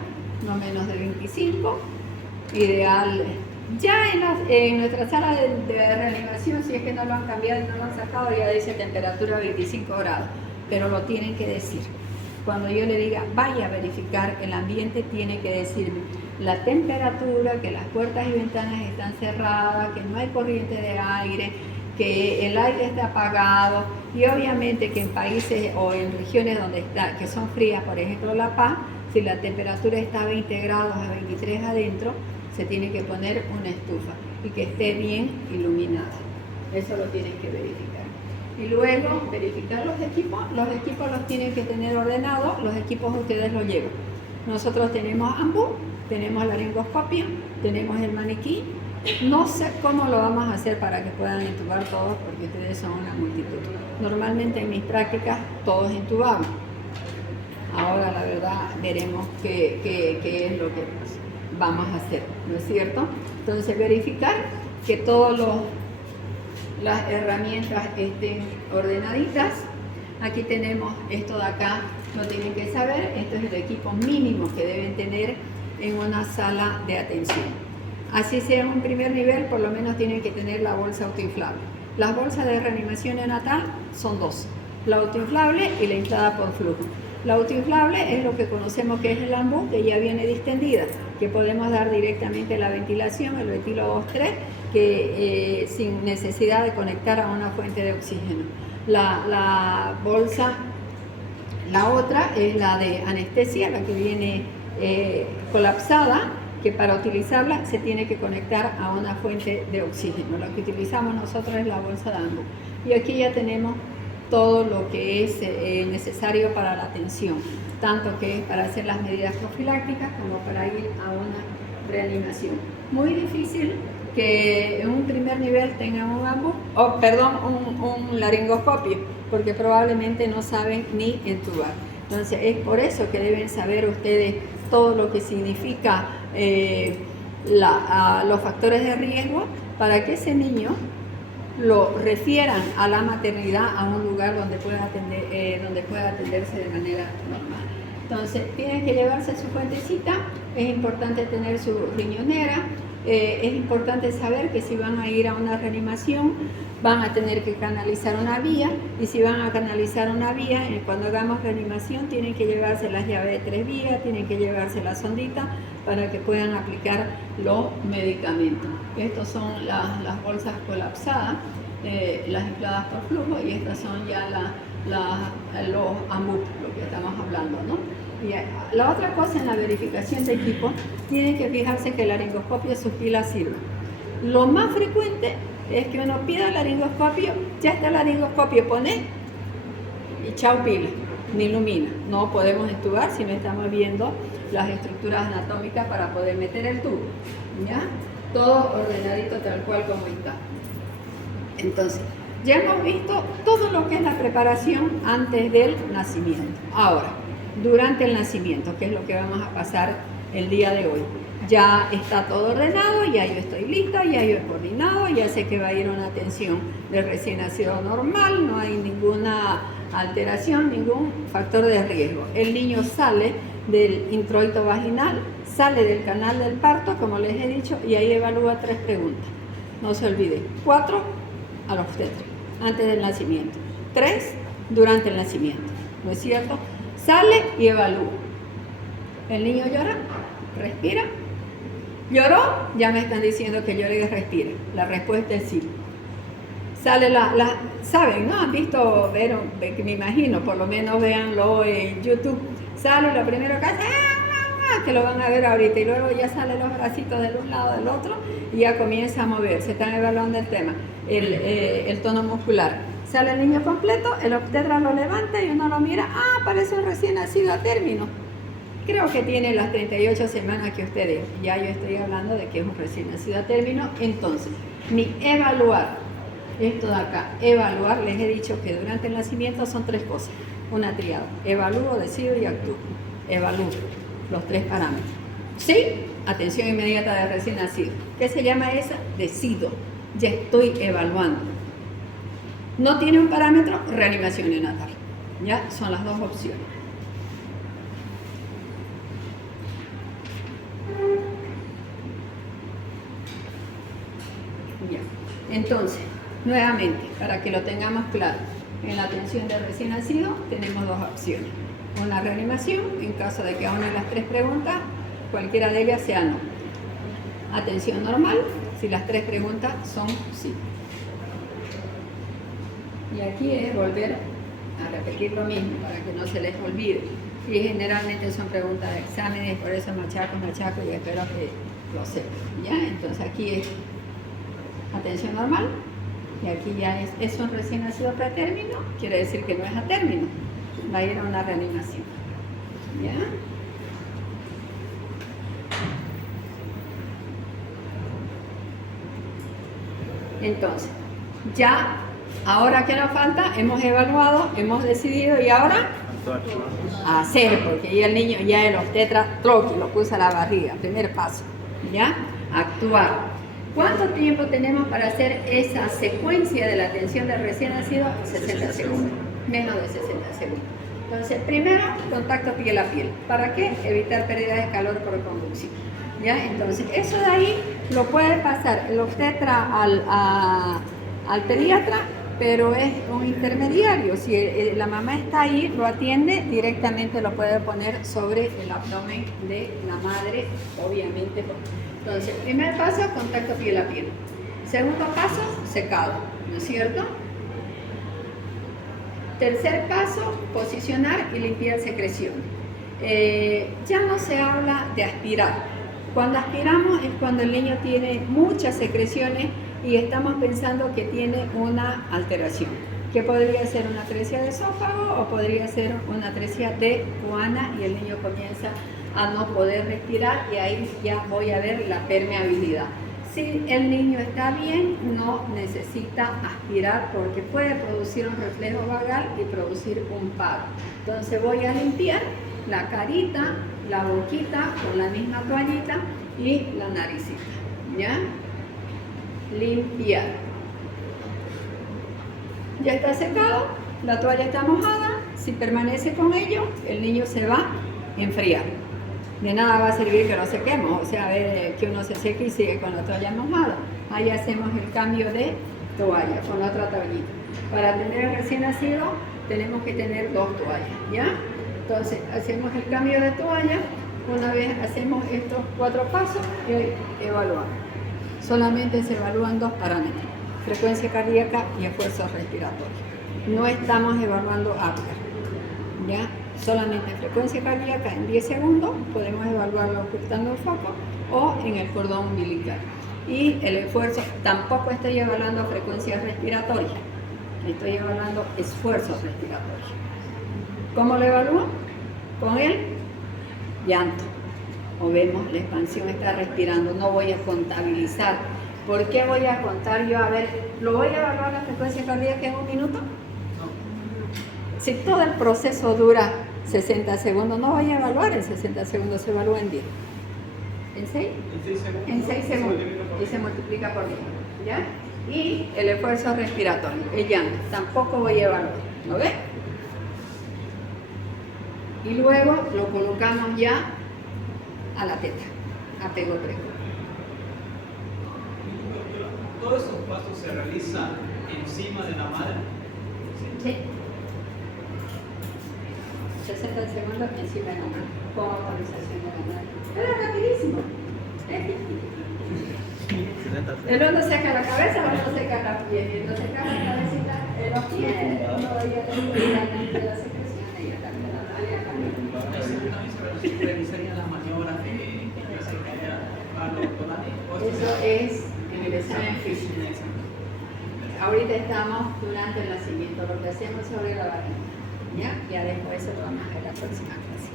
no menos de 25, ideal. Ya en nuestra sala de reanimación, si es que no lo han cambiado y no lo han sacado, ya dice temperatura 25 grados, pero lo tienen que decir. Cuando yo le diga, vaya a verificar, el ambiente tiene que decirme la temperatura, que las puertas y ventanas están cerradas, que no hay corriente de aire, que el aire está apagado, y obviamente que en países o en regiones que son frías, por ejemplo La Paz, si la temperatura está a 20 grados, a 23 adentro, se tiene que poner una estufa y que esté bien iluminada. Eso lo tienen que verificar. Y luego verificar los equipos los tienen que tener ordenados, los equipos ustedes los llevan. Nosotros tenemos AMBU, tenemos laringoscopio, tenemos el maniquí. No sé cómo lo vamos a hacer para que puedan intubar todos porque ustedes son una multitud. Normalmente en mis prácticas todos intubamos. Ahora la verdad veremos qué es lo que vamos a hacer, ¿no es cierto? Entonces verificar que todas las herramientas estén ordenaditas. Aquí tenemos esto de acá, lo tienen que saber, esto es el equipo mínimo que deben tener en una sala de atención. Así sea en un primer nivel, por lo menos tienen que tener la bolsa autoinflable. Las bolsas de reanimación neonatal son dos, la autoinflable y la inflada por flujo. La autoinflable es lo que conocemos que es el AMBU, que ya viene distendida, que podemos dar directamente la ventilación, el ventilo 2-3, que sin necesidad de conectar a una fuente de oxígeno. La bolsa, la otra es la de anestesia, la que viene colapsada, que para utilizarla se tiene que conectar a una fuente de oxígeno. Lo que utilizamos nosotros es la bolsa de AMBU. Y aquí ya tenemos todo lo que es necesario para la atención, tanto que es para hacer las medidas profilácticas como para ir a una reanimación. Muy difícil que en un primer nivel tengan un AMBU, un laringoscopio, porque probablemente no saben ni entubar. Entonces es por eso que deben saber ustedes todo lo que significa los factores de riesgo para que ese niño lo refieran a la maternidad, a un lugar donde pueda atenderse de manera normal. Entonces, tienen que llevarse su fuentecita, es importante tener su riñonera, es importante saber que si van a ir a una reanimación, van a tener que canalizar una vía, y si van a canalizar una vía, cuando hagamos reanimación, tienen que llevarse las llaves de 3 vías, tienen que llevarse la sondita para que puedan aplicar los medicamentos. Estos son las bolsas colapsadas, las infladas por flujo, y estas son ya los AMBU, lo que estamos hablando, ¿no? Y la otra cosa en la verificación de equipo, tienen que fijarse que el laringoscopio sus pilas sirvan. Lo más frecuente es que uno pida el laringoscopio, ya está el laringoscopio, pone y chao pila, ni ilumina. No podemos entubar si no estamos viendo las estructuras anatómicas para poder meter el tubo, ¿ya? Todo ordenadito tal cual como está. Entonces, ya hemos visto todo lo que es la preparación antes del nacimiento. Ahora, durante el nacimiento, que es lo que vamos a pasar el día de hoy. Ya está todo ordenado, ya yo estoy lista, ya yo he coordinado, ya sé que va a ir una atención del recién nacido normal, no hay ninguna alteración, ningún factor de riesgo. El niño sale del introito vaginal, sale del canal del parto, como les he dicho, y ahí evalúa 3 preguntas. No se olvide, 4 al obstetra, antes del nacimiento, 3 durante el nacimiento, ¿no es cierto? Sale y evalúa. El niño llora, respira. ¿Lloró? Ya me están diciendo que llore y respire. La respuesta es sí. Sale ¿saben? ¿No? Han visto, me imagino, por lo menos véanlo en YouTube. Sale lo primero que hace, que lo van a ver ahorita, y luego ya salen los bracitos de un lado del otro y ya comienza a mover. Se están evaluando el tema, el tono muscular. Sale el niño completo, el obstetra lo levanta y uno lo mira, parece un recién nacido a término. Creo que tiene las 38 semanas que ustedes, ya yo estoy hablando de que es un recién nacido a término. Entonces, mi evaluar, esto de acá, evaluar, les he dicho que durante el nacimiento son 3 cosas, una triada: evalúo, decido y actúo. Evalúo los 3 parámetros. Sí, atención inmediata de recién nacido. ¿Qué se llama esa? Decido, ya estoy evaluando. No tiene un parámetro, reanimación neonatal. Ya son las 2 opciones. Bien. Entonces, nuevamente, para que lo tengamos claro, en la atención del recién nacido tenemos 2 opciones. Una reanimación, en caso de que a una de las 3 preguntas, cualquiera de ellas sea no. Atención normal, si las 3 preguntas son sí. Y aquí es volver a repetir lo mismo para que no se les olvide. Y generalmente son preguntas de exámenes, por eso machaco y espero que lo sepan. ¿Ya? Entonces aquí es atención normal, Y aquí ya es un recién nacido pretérmino, quiere decir que no es a término, va a ir a una reanimación. ¿Ya? Entonces, ya, ahora que nos falta, hemos evaluado, hemos decidido y ahora hacer, porque ya el niño, ya el obstetra, troqui, lo puso a la barriga, primer paso, ¿ya? Actuar. ¿Cuánto tiempo tenemos para hacer esa secuencia de la atención del recién nacido? 60 segundos, menos de 60 segundos. Entonces, primero, contacto piel a piel. ¿Para qué? Evitar pérdida de calor por conducción. ¿Ya? Entonces, eso de ahí lo puede pasar el obstetra al pediatra, pero es un intermediario. Si la mamá está ahí, lo atiende, directamente lo puede poner sobre el abdomen de la madre, obviamente. Entonces, primer paso, contacto piel a piel. Segundo paso, secado, ¿no es cierto? Tercer paso, posicionar y limpiar secreciones. Ya no se habla de aspirar. Cuando aspiramos es cuando el niño tiene muchas secreciones y estamos pensando que tiene una alteración, que podría ser una atresia de esófago o podría ser una atresia de guana y el niño comienza a no poder respirar y ahí ya voy a ver la permeabilidad. Si el niño está bien, no necesita aspirar porque puede producir un reflejo vagal y producir un paro. Entonces voy a limpiar la carita, la boquita con la misma toallita y la naricita, ¿ya? Limpiar. Ya está secado, la toalla está mojada, si permanece con ello, el niño se va a enfriar. De nada va a servir que lo sequemos, o sea, que uno se seque y sigue con la toalla mojada. Ahí hacemos el cambio de toalla con la otra toallita. Para tener el recién nacido tenemos que tener 2 toallas, ¿ya? Entonces hacemos el cambio de toalla, una vez hacemos estos 4 pasos y evaluamos. Solamente se evalúan 2 parámetros, frecuencia cardíaca y esfuerzos respiratorios. No estamos evaluando Apgar, ¿ya? Solamente frecuencia cardíaca en 10 segundos, podemos evaluarlo ocultando el foco o en el cordón umbilical. Y el esfuerzo, tampoco estoy evaluando frecuencia respiratoria, estoy evaluando esfuerzos respiratorios. ¿Cómo lo evalúo? Con el llanto. O vemos, la expansión está respirando, no voy a contabilizar. ¿Por qué voy a contar yo? A ver, ¿lo voy a evaluar la frecuencia cardíaca en 1 minuto? Si todo el proceso dura 60 segundos, no voy a evaluar en 60 segundos, se evalúa en 10. ¿En 6? En 6 segundos. Y se multiplica por 10. ¿Ya? Y el esfuerzo respiratorio, el llanto, tampoco voy a evaluar. ¿Lo ves? Y luego lo colocamos ya a la teta, apego precoz. ¿Todos esos pasos se realizan encima de la madre? Sí. 60 segundos encima de la madre, con autorización de la madre. Era rapidísimo. El uno seca la cabeza, el otro seca los pies. El otro seca la cabecita, los pies, uno ya limpia la secreción y ya también la ¿También se realizarían las maniobras de Eso es en el examen físico. Ahorita estamos durante el nacimiento, lo que hacemos sobre la barriga. Ya después eso lo vamos a ver en la próxima clase.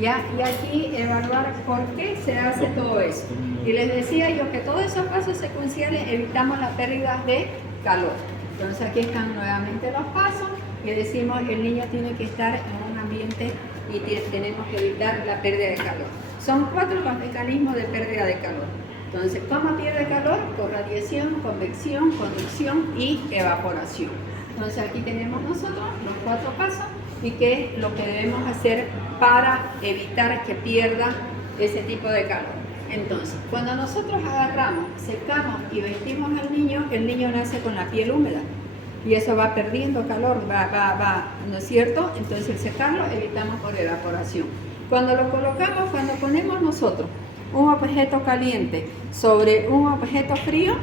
¿Ya? Y aquí evaluar por qué se hace todo eso. Y les decía yo que todos esos pasos secuenciales evitamos las pérdidas de calor. Entonces aquí están nuevamente los pasos y decimos el niño tiene que estar en un ambiente y tenemos que evitar la pérdida de calor. Son 4 los mecanismos de pérdida de calor. Entonces, ¿cómo pierde calor? Por radiación, convección, conducción y evaporación. Entonces aquí tenemos nosotros los 4 pasos y qué es lo que debemos hacer para evitar que pierda ese tipo de calor. Entonces, cuando nosotros agarramos, secamos y vestimos al niño, el niño nace con la piel húmeda y eso va perdiendo calor, va, ¿no es cierto? Entonces el secarlo evitamos por evaporación. Cuando lo colocamos, cuando ponemos nosotros un objeto caliente sobre un objeto frío,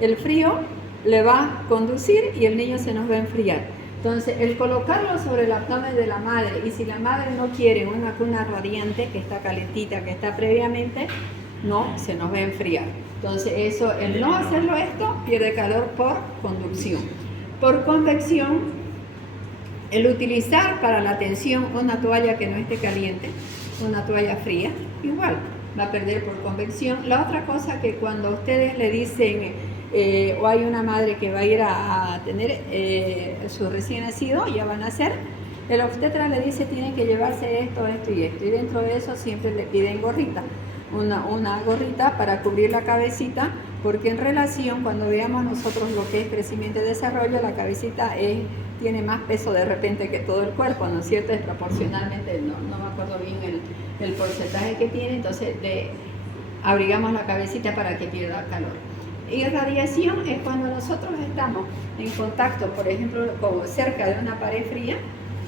el frío le va a conducir y el niño se nos va a enfriar. Entonces, el colocarlo sobre el abdomen de la madre, y si la madre no quiere una cuna radiante que está calentita, que está previamente, no se nos va a enfriar. Entonces eso, el no hacerlo esto, pierde calor por conducción. Por convección, el utilizar para la tensión una toalla que no esté caliente, una toalla fría, igual va a perder por convección. La otra cosa que cuando ustedes le dicen, o hay una madre que va a ir a tener su recién nacido, ya van a nacer, el obstetra le dice tienen que llevarse esto, esto y esto, y dentro de eso siempre le piden gorrita, una gorrita para cubrir la cabecita, porque en relación, cuando veamos nosotros lo que es crecimiento y desarrollo, la cabecita tiene más peso de repente que todo el cuerpo, ¿no es cierto? Es proporcionalmente, no me acuerdo bien el porcentaje que tiene, entonces abrigamos la cabecita para que pierda calor. Irradiación es cuando nosotros estamos en contacto, por ejemplo, como cerca de una pared fría,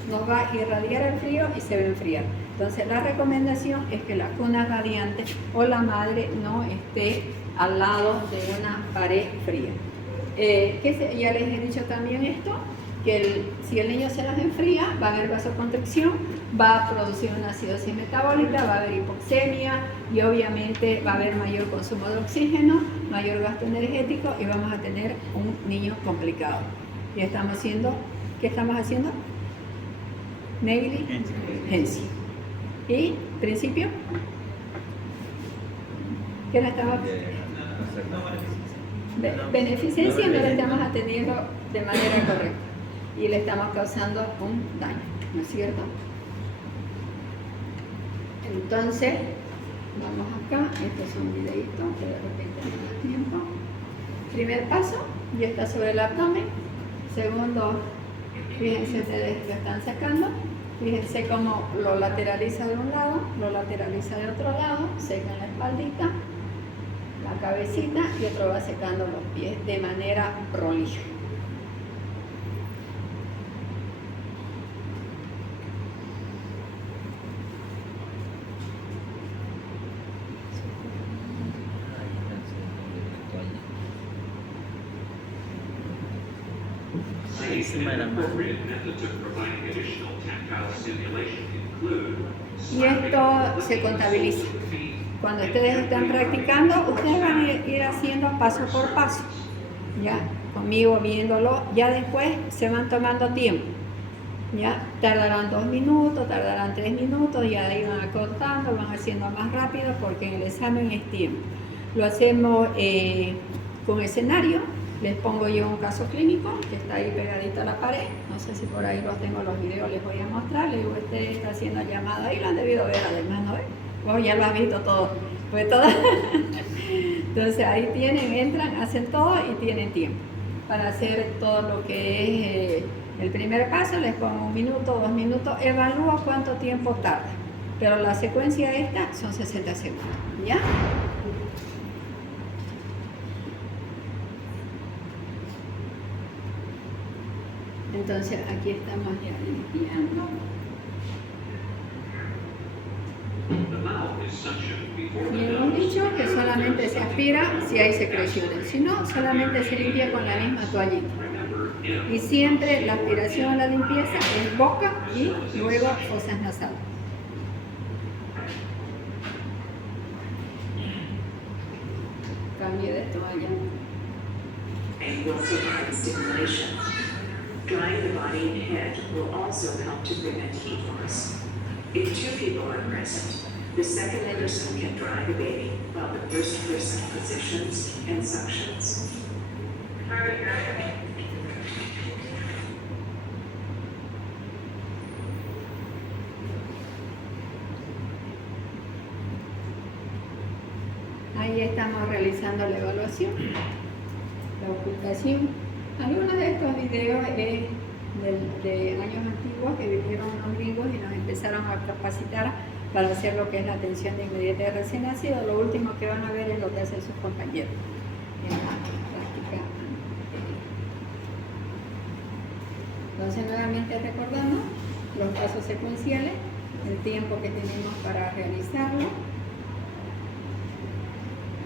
nos va a irradiar el frío y se va a enfriar. Entonces la recomendación es que la cuna radiante o la madre no esté al lado de una pared fría. Ya les he dicho también esto, que si el niño se las enfría, va a haber vasoconstricción, va a producir una acidosis metabólica, va a haber hipoxemia y obviamente va a haber mayor consumo de oxígeno, mayor gasto energético y vamos a tener un niño complicado. Y estamos haciendo, ¿qué estamos haciendo? Negligencia. ¿Y principio? ¿Qué le estamos? Beneficencia no le estamos atendiendo de manera correcta y le estamos causando un daño, ¿no es cierto? Entonces, vamos acá, esto es un videito que de repente no da tiempo. Primer paso, ya está sobre el abdomen. Segundo, fíjense ustedes que están sacando. Fíjense cómo lo lateraliza de un lado, lo lateraliza de otro lado, seca la espaldita, la cabecita y otro va secando los pies de manera prolija. Y esto se contabiliza. Cuando ustedes están practicando, ustedes van a ir haciendo paso por paso, ya, conmigo viéndolo, ya después se van tomando tiempo, ya, tardarán 2 minutos, tardarán 3 minutos, y ahí van acortando, van haciendo más rápido, porque en el examen es tiempo. Lo hacemos con escenario. Les pongo yo un caso clínico que está ahí pegadito a la pared. No sé si por ahí los tengo los videos, les voy a mostrar. Le digo, este está haciendo llamada y lo han debido ver además, ¿no? Vos ya lo has visto todo. Pues todo. Entonces ahí tienen, entran, hacen todo y tienen tiempo para hacer todo lo que es el primer paso. Les pongo 1 minuto, 2 minutos, evalúo cuánto tiempo tarda. Pero la secuencia esta son 60 segundos, ¿ya? Entonces aquí estamos ya limpiando. Y hemos dicho que solamente se aspira si hay secreciones, si no, solamente se limpia con la misma toallita. Y siempre la aspiración a la limpieza es boca y luego fosas nasales. Cambio de toalla. Drying the body and head will also help to prevent heat loss. If 2 people are present, the second person can dry the baby while the first person positions and suctions. Ahí estamos realizando la evaluación, la ocultación. Algunos de estos videos es de años antiguos que vinieron unos gringos y nos empezaron a capacitar para hacer lo que es la atención de inmediata de recién nacido. Lo último que van a ver es lo que hacen sus compañeros en la práctica. Entonces, nuevamente recordando los pasos secuenciales, el tiempo que tenemos para realizarlo.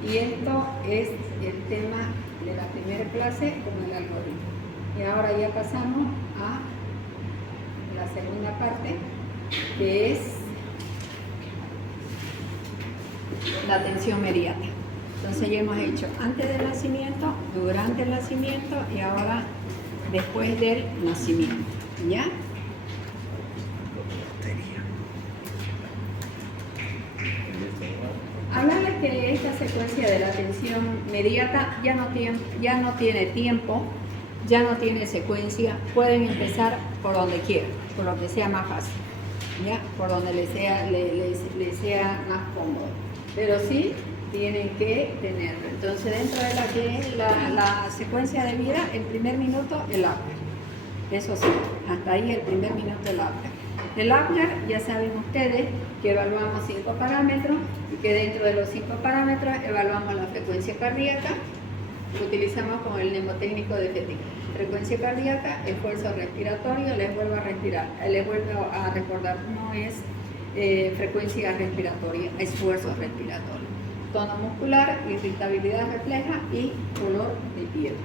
Y esto es el tema de la primera clase con el algoritmo. Y ahora ya pasamos a la segunda parte, que es la atención inmediata. Entonces ya hemos hecho antes del nacimiento, durante el nacimiento y ahora después del nacimiento. ¿Ya? Hablarles que esta secuencia de la atención inmediata ya no tiene tiempo, ya no tiene secuencia, pueden empezar por donde quieran, por lo que sea más fácil, ¿ya? Por donde les sea más cómodo, pero sí tienen que tenerlo. Entonces dentro de la que es la secuencia de vida, el primer minuto el Apgar, eso sí, hasta ahí el primer minuto el Apgar. El Apgar, ya saben ustedes que evaluamos 5 parámetros y que dentro de los 5 parámetros evaluamos la frecuencia cardíaca, lo utilizamos con el mnemotécnico de FETIC. Frecuencia cardíaca, esfuerzo respiratorio, les vuelvo a recordar, no es frecuencia respiratoria, esfuerzo respiratorio. Tono muscular, irritabilidad refleja y color de piel.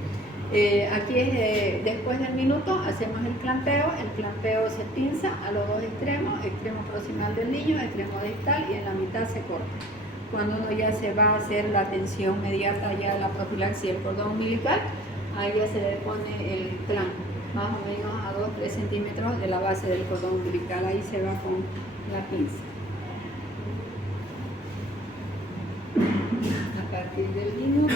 Aquí es después del minuto hacemos el clampeo se pinza a los dos extremos, extremo proximal del niño, extremo distal y en la mitad se corta. Cuando uno ya se va a hacer la atención inmediata, ya la profilaxis del cordón umbilical, ahí ya se le pone el clamp, más o menos a 2-3 centímetros de la base del cordón umbilical, ahí se va con la pinza. A partir del minuto.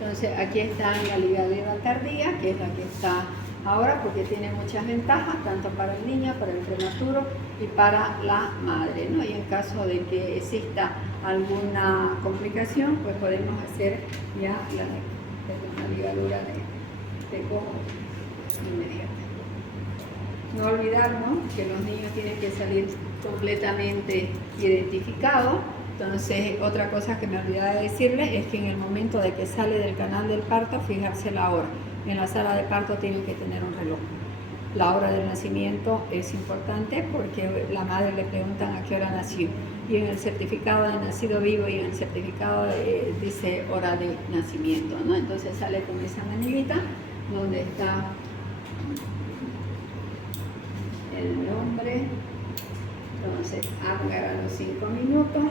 Entonces aquí está la ligadura tardía, que es la que está ahora porque tiene muchas ventajas, tanto para el niño, para el prematuro y para la madre, ¿no? Y en caso de que exista alguna complicación, pues podemos hacer ya la ligadura de cojo inmediata. No olvidarnos que los niños tienen que salir completamente identificados. Entonces, otra cosa que me olvidaba de decirles es que en el momento de que sale del canal del parto, fijarse la hora. En la sala de parto tienen que tener un reloj. La hora del nacimiento es importante porque la madre le preguntan a qué hora nació. Y en el certificado de nacido vivo y en el certificado dice hora de nacimiento, ¿no? Entonces sale con esa manivita donde está el nombre. Entonces, Apgar a los 5 minutos.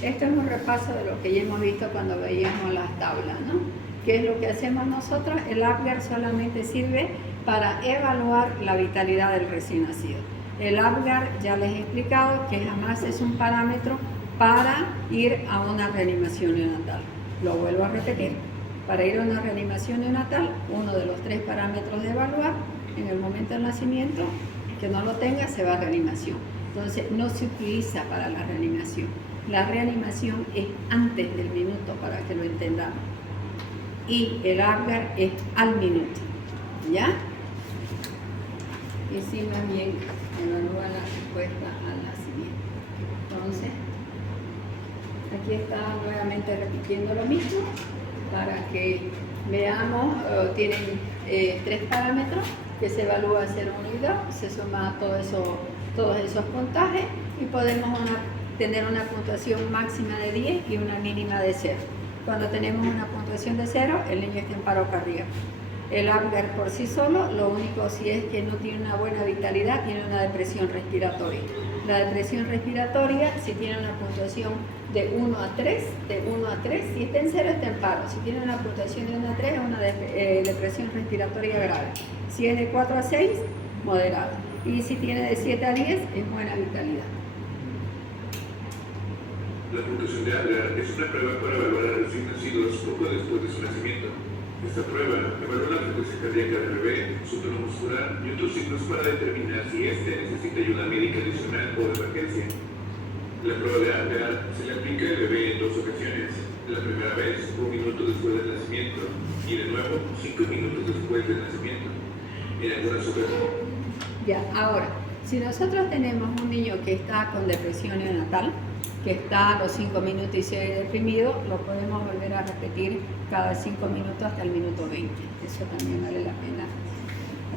Esto es un repaso de lo que ya hemos visto cuando veíamos las tablas, ¿no? ¿Qué es lo que hacemos nosotros? El Apgar solamente sirve para evaluar la vitalidad del recién nacido. El Apgar, ya les he explicado que jamás es un parámetro para ir a una reanimación neonatal. Lo vuelvo a repetir. Para ir a una reanimación neonatal, uno de los 3 parámetros de evaluar en el momento del nacimiento, que no lo tenga, se va a reanimación. Entonces, no se utiliza para la reanimación. La reanimación es antes del minuto, para que lo entendamos. Y el Apgar es al minuto. ¿Ya? Y si más bien evalúa la respuesta al nacimiento. Entonces, aquí está nuevamente repitiendo lo mismo, para que veamos, tienen 3 parámetros que se evalúa 0, 1 y 2, se suma todos esos puntajes y podemos tener una puntuación máxima de 10 y una mínima de 0. Cuando tenemos una puntuación de 0, el niño está en paro cardíaco. El Apgar por sí solo, lo único si es que no tiene una buena vitalidad, tiene una depresión respiratoria. La depresión respiratoria, si tiene una puntuación de 1 a 3, si está en 0 está en paro. Si tiene una puntuación de 1 a 3 es una depresión respiratoria grave. Si es de 4 a 6, moderada. Y si tiene de 7 a 10, es buena vitalidad. La puntuación de Apgar es una prueba para evaluar a recién nacidos poco después de su nacimiento. Esta prueba evalúa la frecuencia cardíaca del bebé, su tono muscular y otros signos para determinar si éste necesita ayuda médica adicional o de emergencia. La prueba de Apgar se le aplica al bebé en 2 ocasiones. La primera vez, 1 minuto después del nacimiento, y de nuevo, 5 minutos después del nacimiento. En algunas ocasiones. Ya, ahora, si nosotros tenemos un niño que está con depresión neonatal, que está a los 5 minutos y se ha deprimido, lo podemos volver a repetir cada 5 minutos hasta el minuto 20. Eso también vale la pena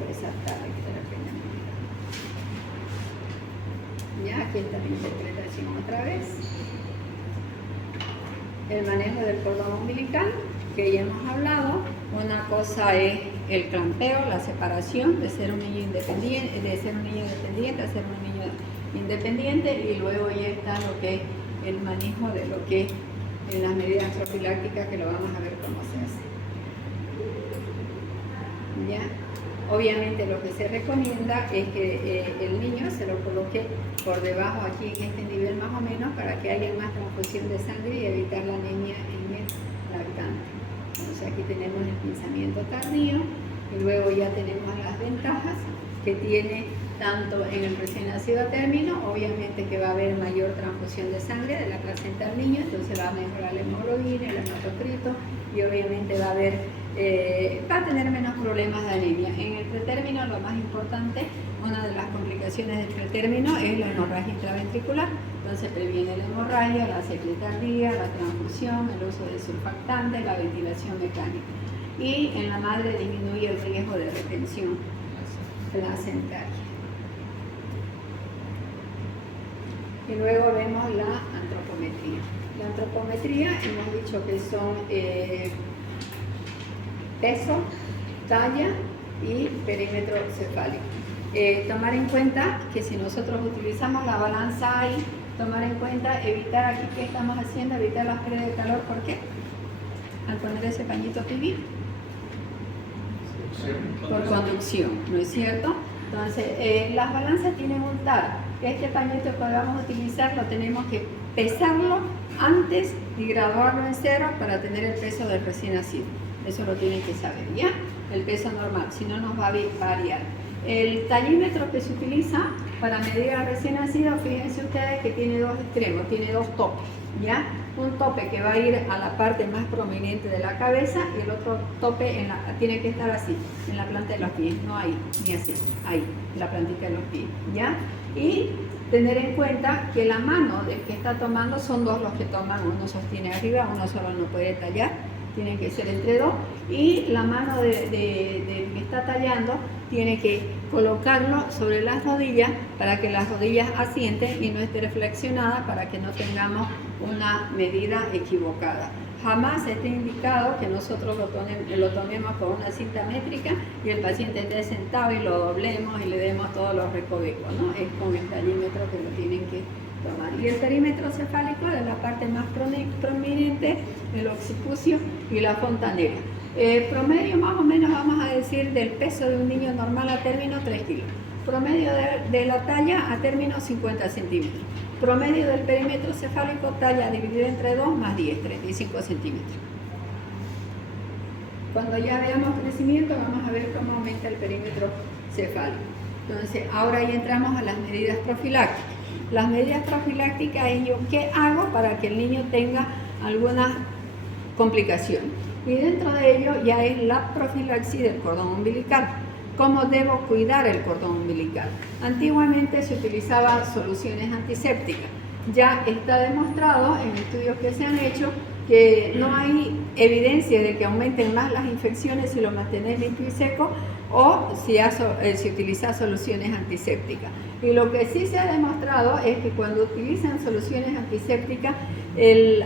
resaltar. Ya, aquí está la interpretación otra vez. El manejo del cordón umbilical, que ya hemos hablado. Una cosa es el clampeo, la separación de ser un niño independiente, a ser un niño independiente, y luego ya está lo que es el manejo de lo que es en las medidas profilácticas, que lo vamos a ver cómo se hace. ¿Ya? Obviamente lo que se recomienda es que el niño se lo coloque por debajo, aquí en este nivel más o menos, para que haya más transfusión de sangre y evitar la anemia en el lactante. Entonces aquí tenemos el pinzamiento tardío y luego ya tenemos las ventajas que tiene tanto en el recién nacido a término, obviamente que va a haber mayor transfusión de sangre de la placenta al niño, entonces va a mejorar la hemoglobina, el hematocrito y obviamente va a tener menos problemas de anemia. En el pretérmino, lo más importante, una de las complicaciones del pretérmino es la hemorragia intraventricular. Entonces previene la hemorragia, la secretardía, la transfusión, el uso de surfactantes, la ventilación mecánica. Y en la madre disminuye el riesgo de retención placentaria. Y luego vemos la antropometría. La antropometría hemos dicho que son peso, talla y perímetro cefálico. Tomar en cuenta que si nosotros utilizamos la balanza ahí, tomar en cuenta, evitar aquí, ¿qué estamos haciendo? Evitar las pérdidas de calor. ¿Por qué? Al poner ese pañito pipí. Por conducción, ¿no es cierto? Entonces, las balanzas tienen un TAR. Este pañito que vamos a utilizar lo tenemos que pesarlo antes y graduarlo en cero para tener el peso del recién nacido. Eso lo tienen que saber, ¿ya? El peso normal, si no nos va a variar. El tallímetro que se utiliza para medir al recién nacido, fíjense ustedes que tiene dos extremos, tiene dos topes, ¿ya? Un tope que va a ir a la parte más prominente de la cabeza y el otro tope tiene que estar así, en la planta de los pies, no ahí, ni así, ahí, en la plantita de los pies, ¿ya? Y tener en cuenta que la mano del que está tomando son dos los que toman, uno sostiene arriba, uno solo no puede tallar, tienen que ser entre dos, y la mano del que está tallando tiene que colocarlo sobre las rodillas para que las rodillas asienten y no esté flexionada, para que no tengamos una medida equivocada. Jamás está indicado que nosotros lo tomemos con una cinta métrica y el paciente esté sentado y lo doblemos y le demos todos los recovecos, ¿no? Es con el tallímetro que lo tienen que tomar. Y el perímetro cefálico de la parte más prominente, el occipucio y la fontanela. Promedio más o menos, vamos a decir, del peso de un niño normal a término 3 kilos. Promedio de la talla a término 50 centímetros. Promedio del perímetro cefálico, talla dividida entre 2 más 10, 35 centímetros. Cuando ya veamos crecimiento, vamos a ver cómo aumenta el perímetro cefálico. Entonces, ahora ya entramos a las medidas profilácticas. Las medidas profilácticas es yo qué hago para que el niño tenga alguna complicación. Y dentro de ello ya es la profilaxis del cordón umbilical. ¿Cómo debo cuidar el cordón umbilical? Antiguamente se utilizaban soluciones antisépticas. Ya está demostrado en estudios que se han hecho que no hay evidencia de que aumenten más las infecciones si lo mantenés limpio y seco o si utilizas soluciones antisépticas. Y lo que sí se ha demostrado es que cuando utilizan soluciones antisépticas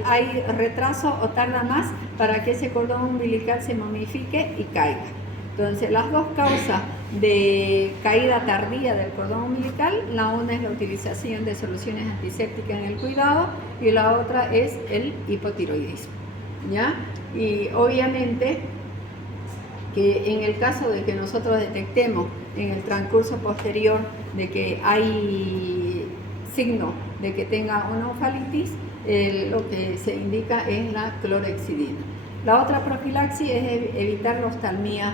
hay retraso o tarda más para que ese cordón umbilical se momifique y caiga. Entonces, las dos causas de caída tardía del cordón umbilical, la una es la utilización de soluciones antisépticas en el cuidado y la otra es el hipotiroidismo, ¿ya? Y obviamente que en el caso de que nosotros detectemos en el transcurso posterior de que hay signo de que tenga una ofalitis, lo que se indica es la clorhexidina. La otra profilaxis es evitar la oftalmía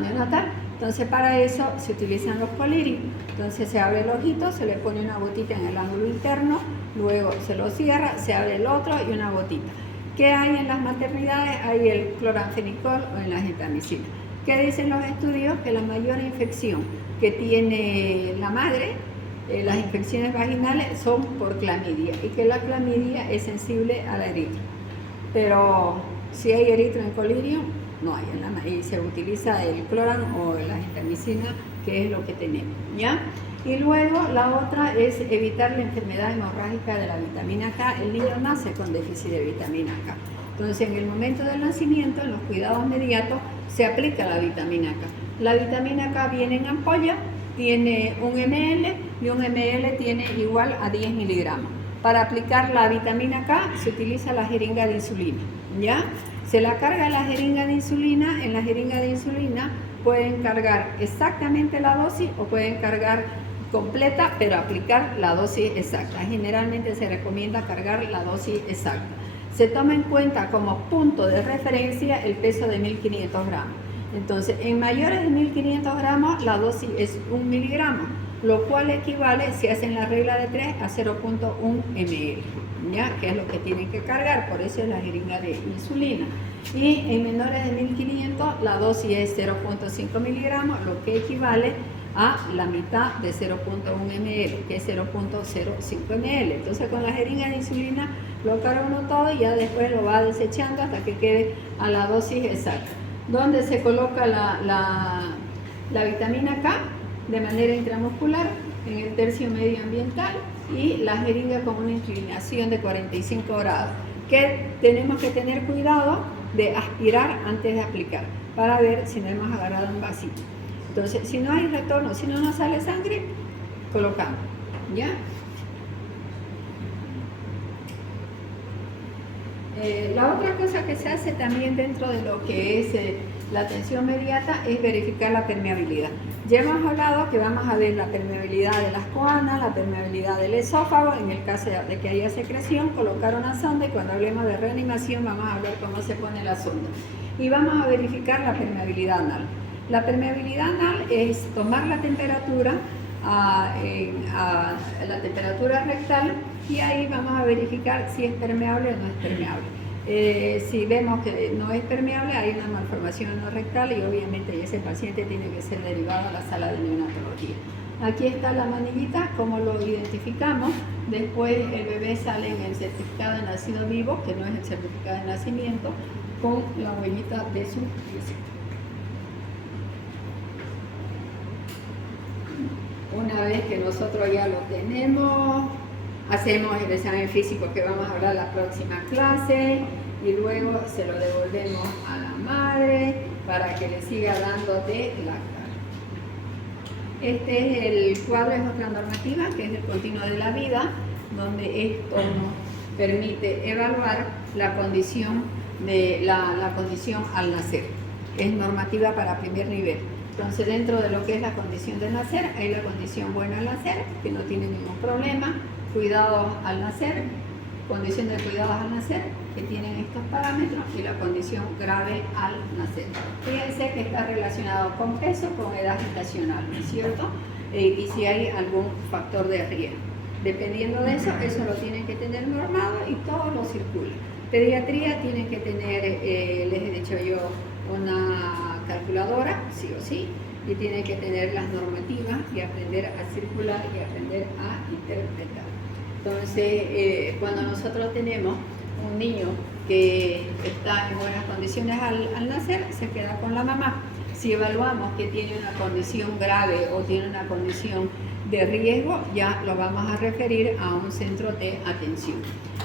neonatal. Entonces, para eso se utilizan los colirios. Entonces, se abre el ojito, se le pone una gotita en el ángulo interno, luego se lo cierra, se abre el otro y una gotita. ¿Qué hay en las maternidades? Hay el cloranfenicol o en la gentamicina. ¿Qué dicen los estudios? Que la mayor infección que tiene la madre, las infecciones vaginales, son por clamidia y que la clamidia es sensible al eritro. Pero si hay eritro en colirio, no hay, y se utiliza el cloran o la gentamicina, que es lo que tenemos, ¿ya? Y luego la otra es evitar la enfermedad hemorrágica de la vitamina K. El niño nace con déficit de vitamina K. Entonces, en el momento del nacimiento, en los cuidados inmediatos, se aplica la vitamina K. La vitamina K viene en ampolla, tiene 1 ml y 1 ml tiene igual a 10 miligramos. Para aplicar la vitamina K se utiliza la jeringa de insulina, ¿ya? Se la carga la jeringa de insulina. En la jeringa de insulina pueden cargar exactamente la dosis o pueden cargar completa, pero aplicar la dosis exacta. Generalmente se recomienda cargar la dosis exacta. Se toma en cuenta como punto de referencia el peso de 1500 gramos. Entonces, en mayores de 1500 gramos, la dosis es 1 miligramo, lo cual equivale, si hacen la regla de 3, a 0.1 ml, ¿ya? Que es lo que tienen que cargar, por eso es la jeringa de insulina. Y en menores de 1500, la dosis es 0.5 miligramos, lo que equivale a la mitad de 0.1 ml, que es 0.05 ml. Entonces, con la jeringa de insulina lo carga uno todo y ya después lo va desechando hasta que quede a la dosis exacta. ¿Dónde se coloca la vitamina K? De manera intramuscular, en el tercio medio ambiental, y la jeringa con una inclinación de 45 grados, que tenemos que tener cuidado de aspirar antes de aplicar, para ver si no hemos agarrado un vasito. Entonces, si no hay retorno, si no nos sale sangre, colocamos, ¿ya? La otra cosa que se hace también dentro de lo que es la atención inmediata es verificar la permeabilidad. Ya hemos hablado que vamos a ver la permeabilidad de las coanas, la permeabilidad del esófago. En el caso de que haya secreción, colocar una sonda, y cuando hablemos de reanimación vamos a hablar cómo se pone la sonda. Y vamos a verificar la permeabilidad anal. La permeabilidad anal es tomar la temperatura a la temperatura rectal, y ahí vamos a verificar si es permeable o no es permeable. Si vemos que no es permeable, hay una malformación anorrectal y obviamente ese paciente tiene que ser derivado a la sala de neonatología. Aquí está la manillita, cómo lo identificamos. Después el bebé sale en el certificado de nacido vivo, que no es el certificado de nacimiento, con la huellita de su pies. Una vez que nosotros ya lo tenemos, hacemos el examen físico que vamos a hablar la próxima clase, y luego se lo devolvemos a la madre para que le siga dando de lactar. Este es el cuadro, es otra normativa, que es el continuo de la vida, donde esto nos permite evaluar la condición al nacer. Es normativa para primer nivel. Entonces, dentro de lo que es la condición de nacer, hay la condición buena al nacer, que no tiene ningún problema, cuidados al nacer, condición de cuidados al nacer, que tienen estos parámetros, y la condición grave al nacer. Fíjense que está relacionado con peso, con edad gestacional, ¿no es cierto? Y si hay algún factor de riesgo. Dependiendo de eso, eso lo tienen que tener normado y todo lo circula. Pediatría tiene que tener, les he dicho yo, una calculadora, sí o sí, y tiene que tener las normativas y aprender a circular y aprender a interpretar. Entonces, cuando nosotros tenemos un niño que está en buenas condiciones al nacer, se queda con la mamá. Si evaluamos que tiene una condición grave o tiene una condición de riesgo, ya lo vamos a referir a un centro de atención.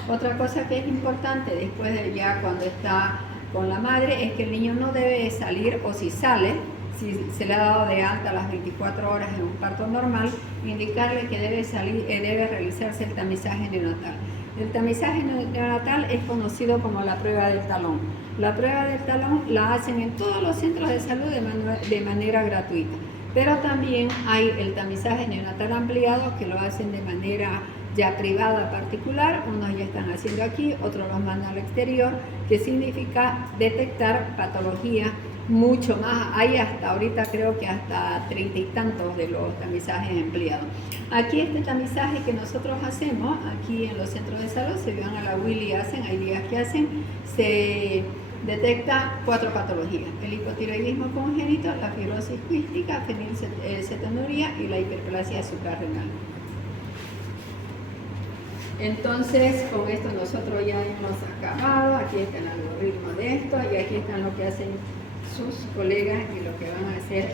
Otra cosa que es importante después de ya cuando está con la madre es que el niño no debe salir, o si sale, si se le ha dado de alta a las 24 horas en un parto normal, indicarle que debe realizarse el tamizaje neonatal. El tamizaje neonatal es conocido como la prueba del talón. La prueba del talón la hacen en todos los centros de salud de manera gratuita, pero también hay el tamizaje neonatal ampliado, que lo hacen de manera ya privada, particular. Unos ya están haciendo aquí, otros los mandan al exterior, que significa detectar patología mucho más. Hay hasta ahorita, creo que hasta 30 y tantos de los tamizajes empleados. Aquí este tamizaje que nosotros hacemos, aquí en los centros de salud, se van a la Willy, hay días que hacen, se detecta 4 patologías: el hipotiroidismo congénito, la fibrosis quística, fenilcetonuria y la hiperplasia suprarrenal. Entonces, con esto nosotros ya hemos acabado. Aquí está el algoritmo de esto, y aquí están lo que hacen sus colegas y lo que van a hacer.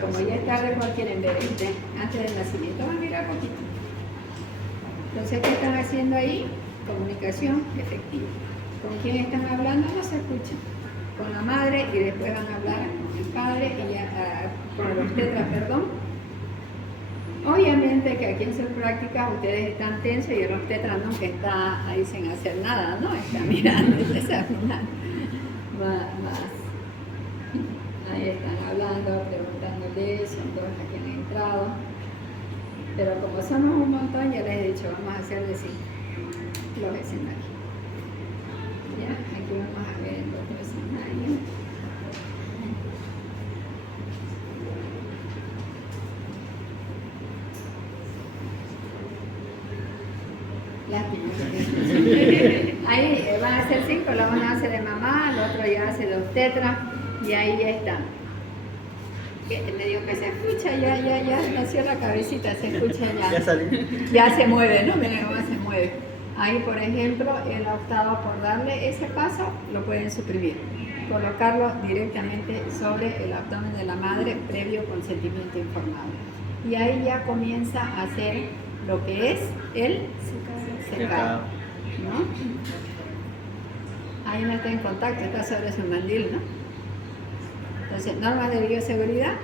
Como ya es tarde, ¿cuál quieren ver? Antes del nacimiento, van a mirar poquito. Entonces, ¿qué están haciendo ahí? Comunicación efectiva. ¿Con quién están hablando? No se escucha. Con la madre, y después van a hablar con el padre, y ya, con el obstetra, perdón. Obviamente obviamente que aquí en sus prácticas ustedes están tensos y el obstetra nunca está ahí sin hacer nada, ¿no? Está mirando y examinando. Más. Ahí están hablando, preguntándole, son dos las que han entrado. Pero como somos un montón, ya les he dicho, vamos a hacer decir los escenarios. Ya, aquí vamos a ver el otro escenario. Ahí van a ser 5, la una hace de mamá, el otro ya hace de obstetra y ahí ya está. Me digo que se escucha, ya nació la cabecita, se escucha ya. Ya salió. Ya se mueve, ¿no? Miren cómo se mueve. Ahí, por ejemplo, él ha optado por darle ese paso, lo pueden suprimir. Colocarlo directamente sobre el abdomen de la madre previo consentimiento informado. Y ahí ya comienza a hacer lo que es el secado, ¿no? Ahí no está en contacto, está sobre su mandil, ¿no? Entonces, normas de bioseguridad.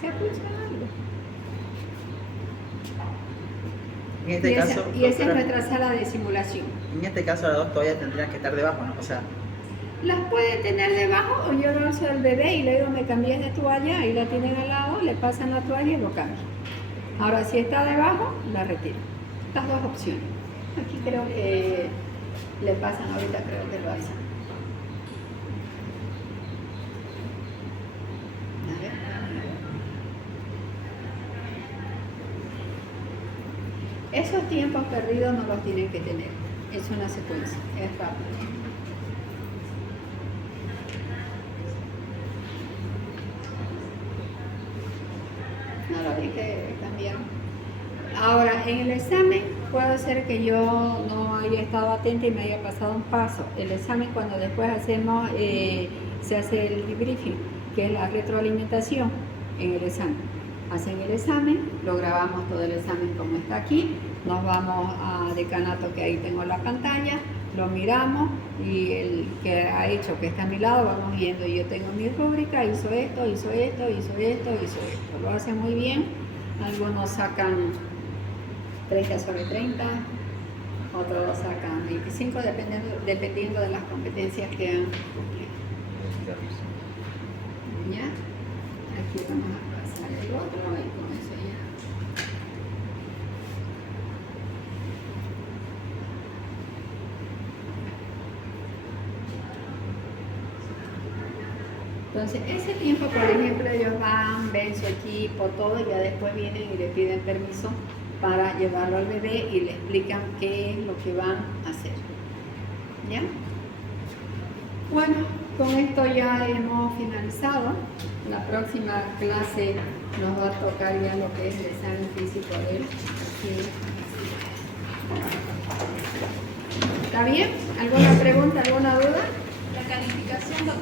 ¿Se escucha algo? En este caso, Y esa es doctora, nuestra sala de simulación. en este caso las dos todavía tendrían que estar debajo, ¿no? O sea, Las puede tener debajo o yo lo uso al bebé y le digo me cambies de toalla, ahí la tienen al lado, le pasan la toalla y lo cambian. Ahora si está debajo, la retiro. Las dos opciones. Aquí creo que le pasan ahorita, creo que lo hacen. A ver. Esos tiempos perdidos no los tienen que tener. Es una secuencia, es rápido. No lo dije también. Ahora, en el examen puede ser que yo no haya estado atenta y me haya pasado un paso. El examen cuando después hacemos, se hace el debriefing, que es la retroalimentación en el examen. Hacen el examen, lo grabamos todo el examen como está aquí, nos vamos a decanato que ahí tengo la pantalla, lo miramos y el que ha hecho, que está a mi lado, vamos viendo. Yo tengo mi rúbrica, hizo esto, hizo esto, hizo esto, hizo esto. Lo hace muy bien. Algunos sacan 30 sobre 30, otros sacan 25, dependiendo de las competencias que han cumplido. ¿Ya? Aquí vamos a pasar el otro y con eso ya. Entonces, ese tiempo, por ejemplo, ellos van, ven su equipo, todo, y ya después vienen y le piden permiso para llevarlo al bebé y le explican qué es lo que van a hacer. ¿Ya? Bueno, con esto ya hemos finalizado. La próxima clase nos va a tocar ya lo que es el examen físico de él. ¿Está bien? ¿Alguna pregunta, alguna duda? La calificación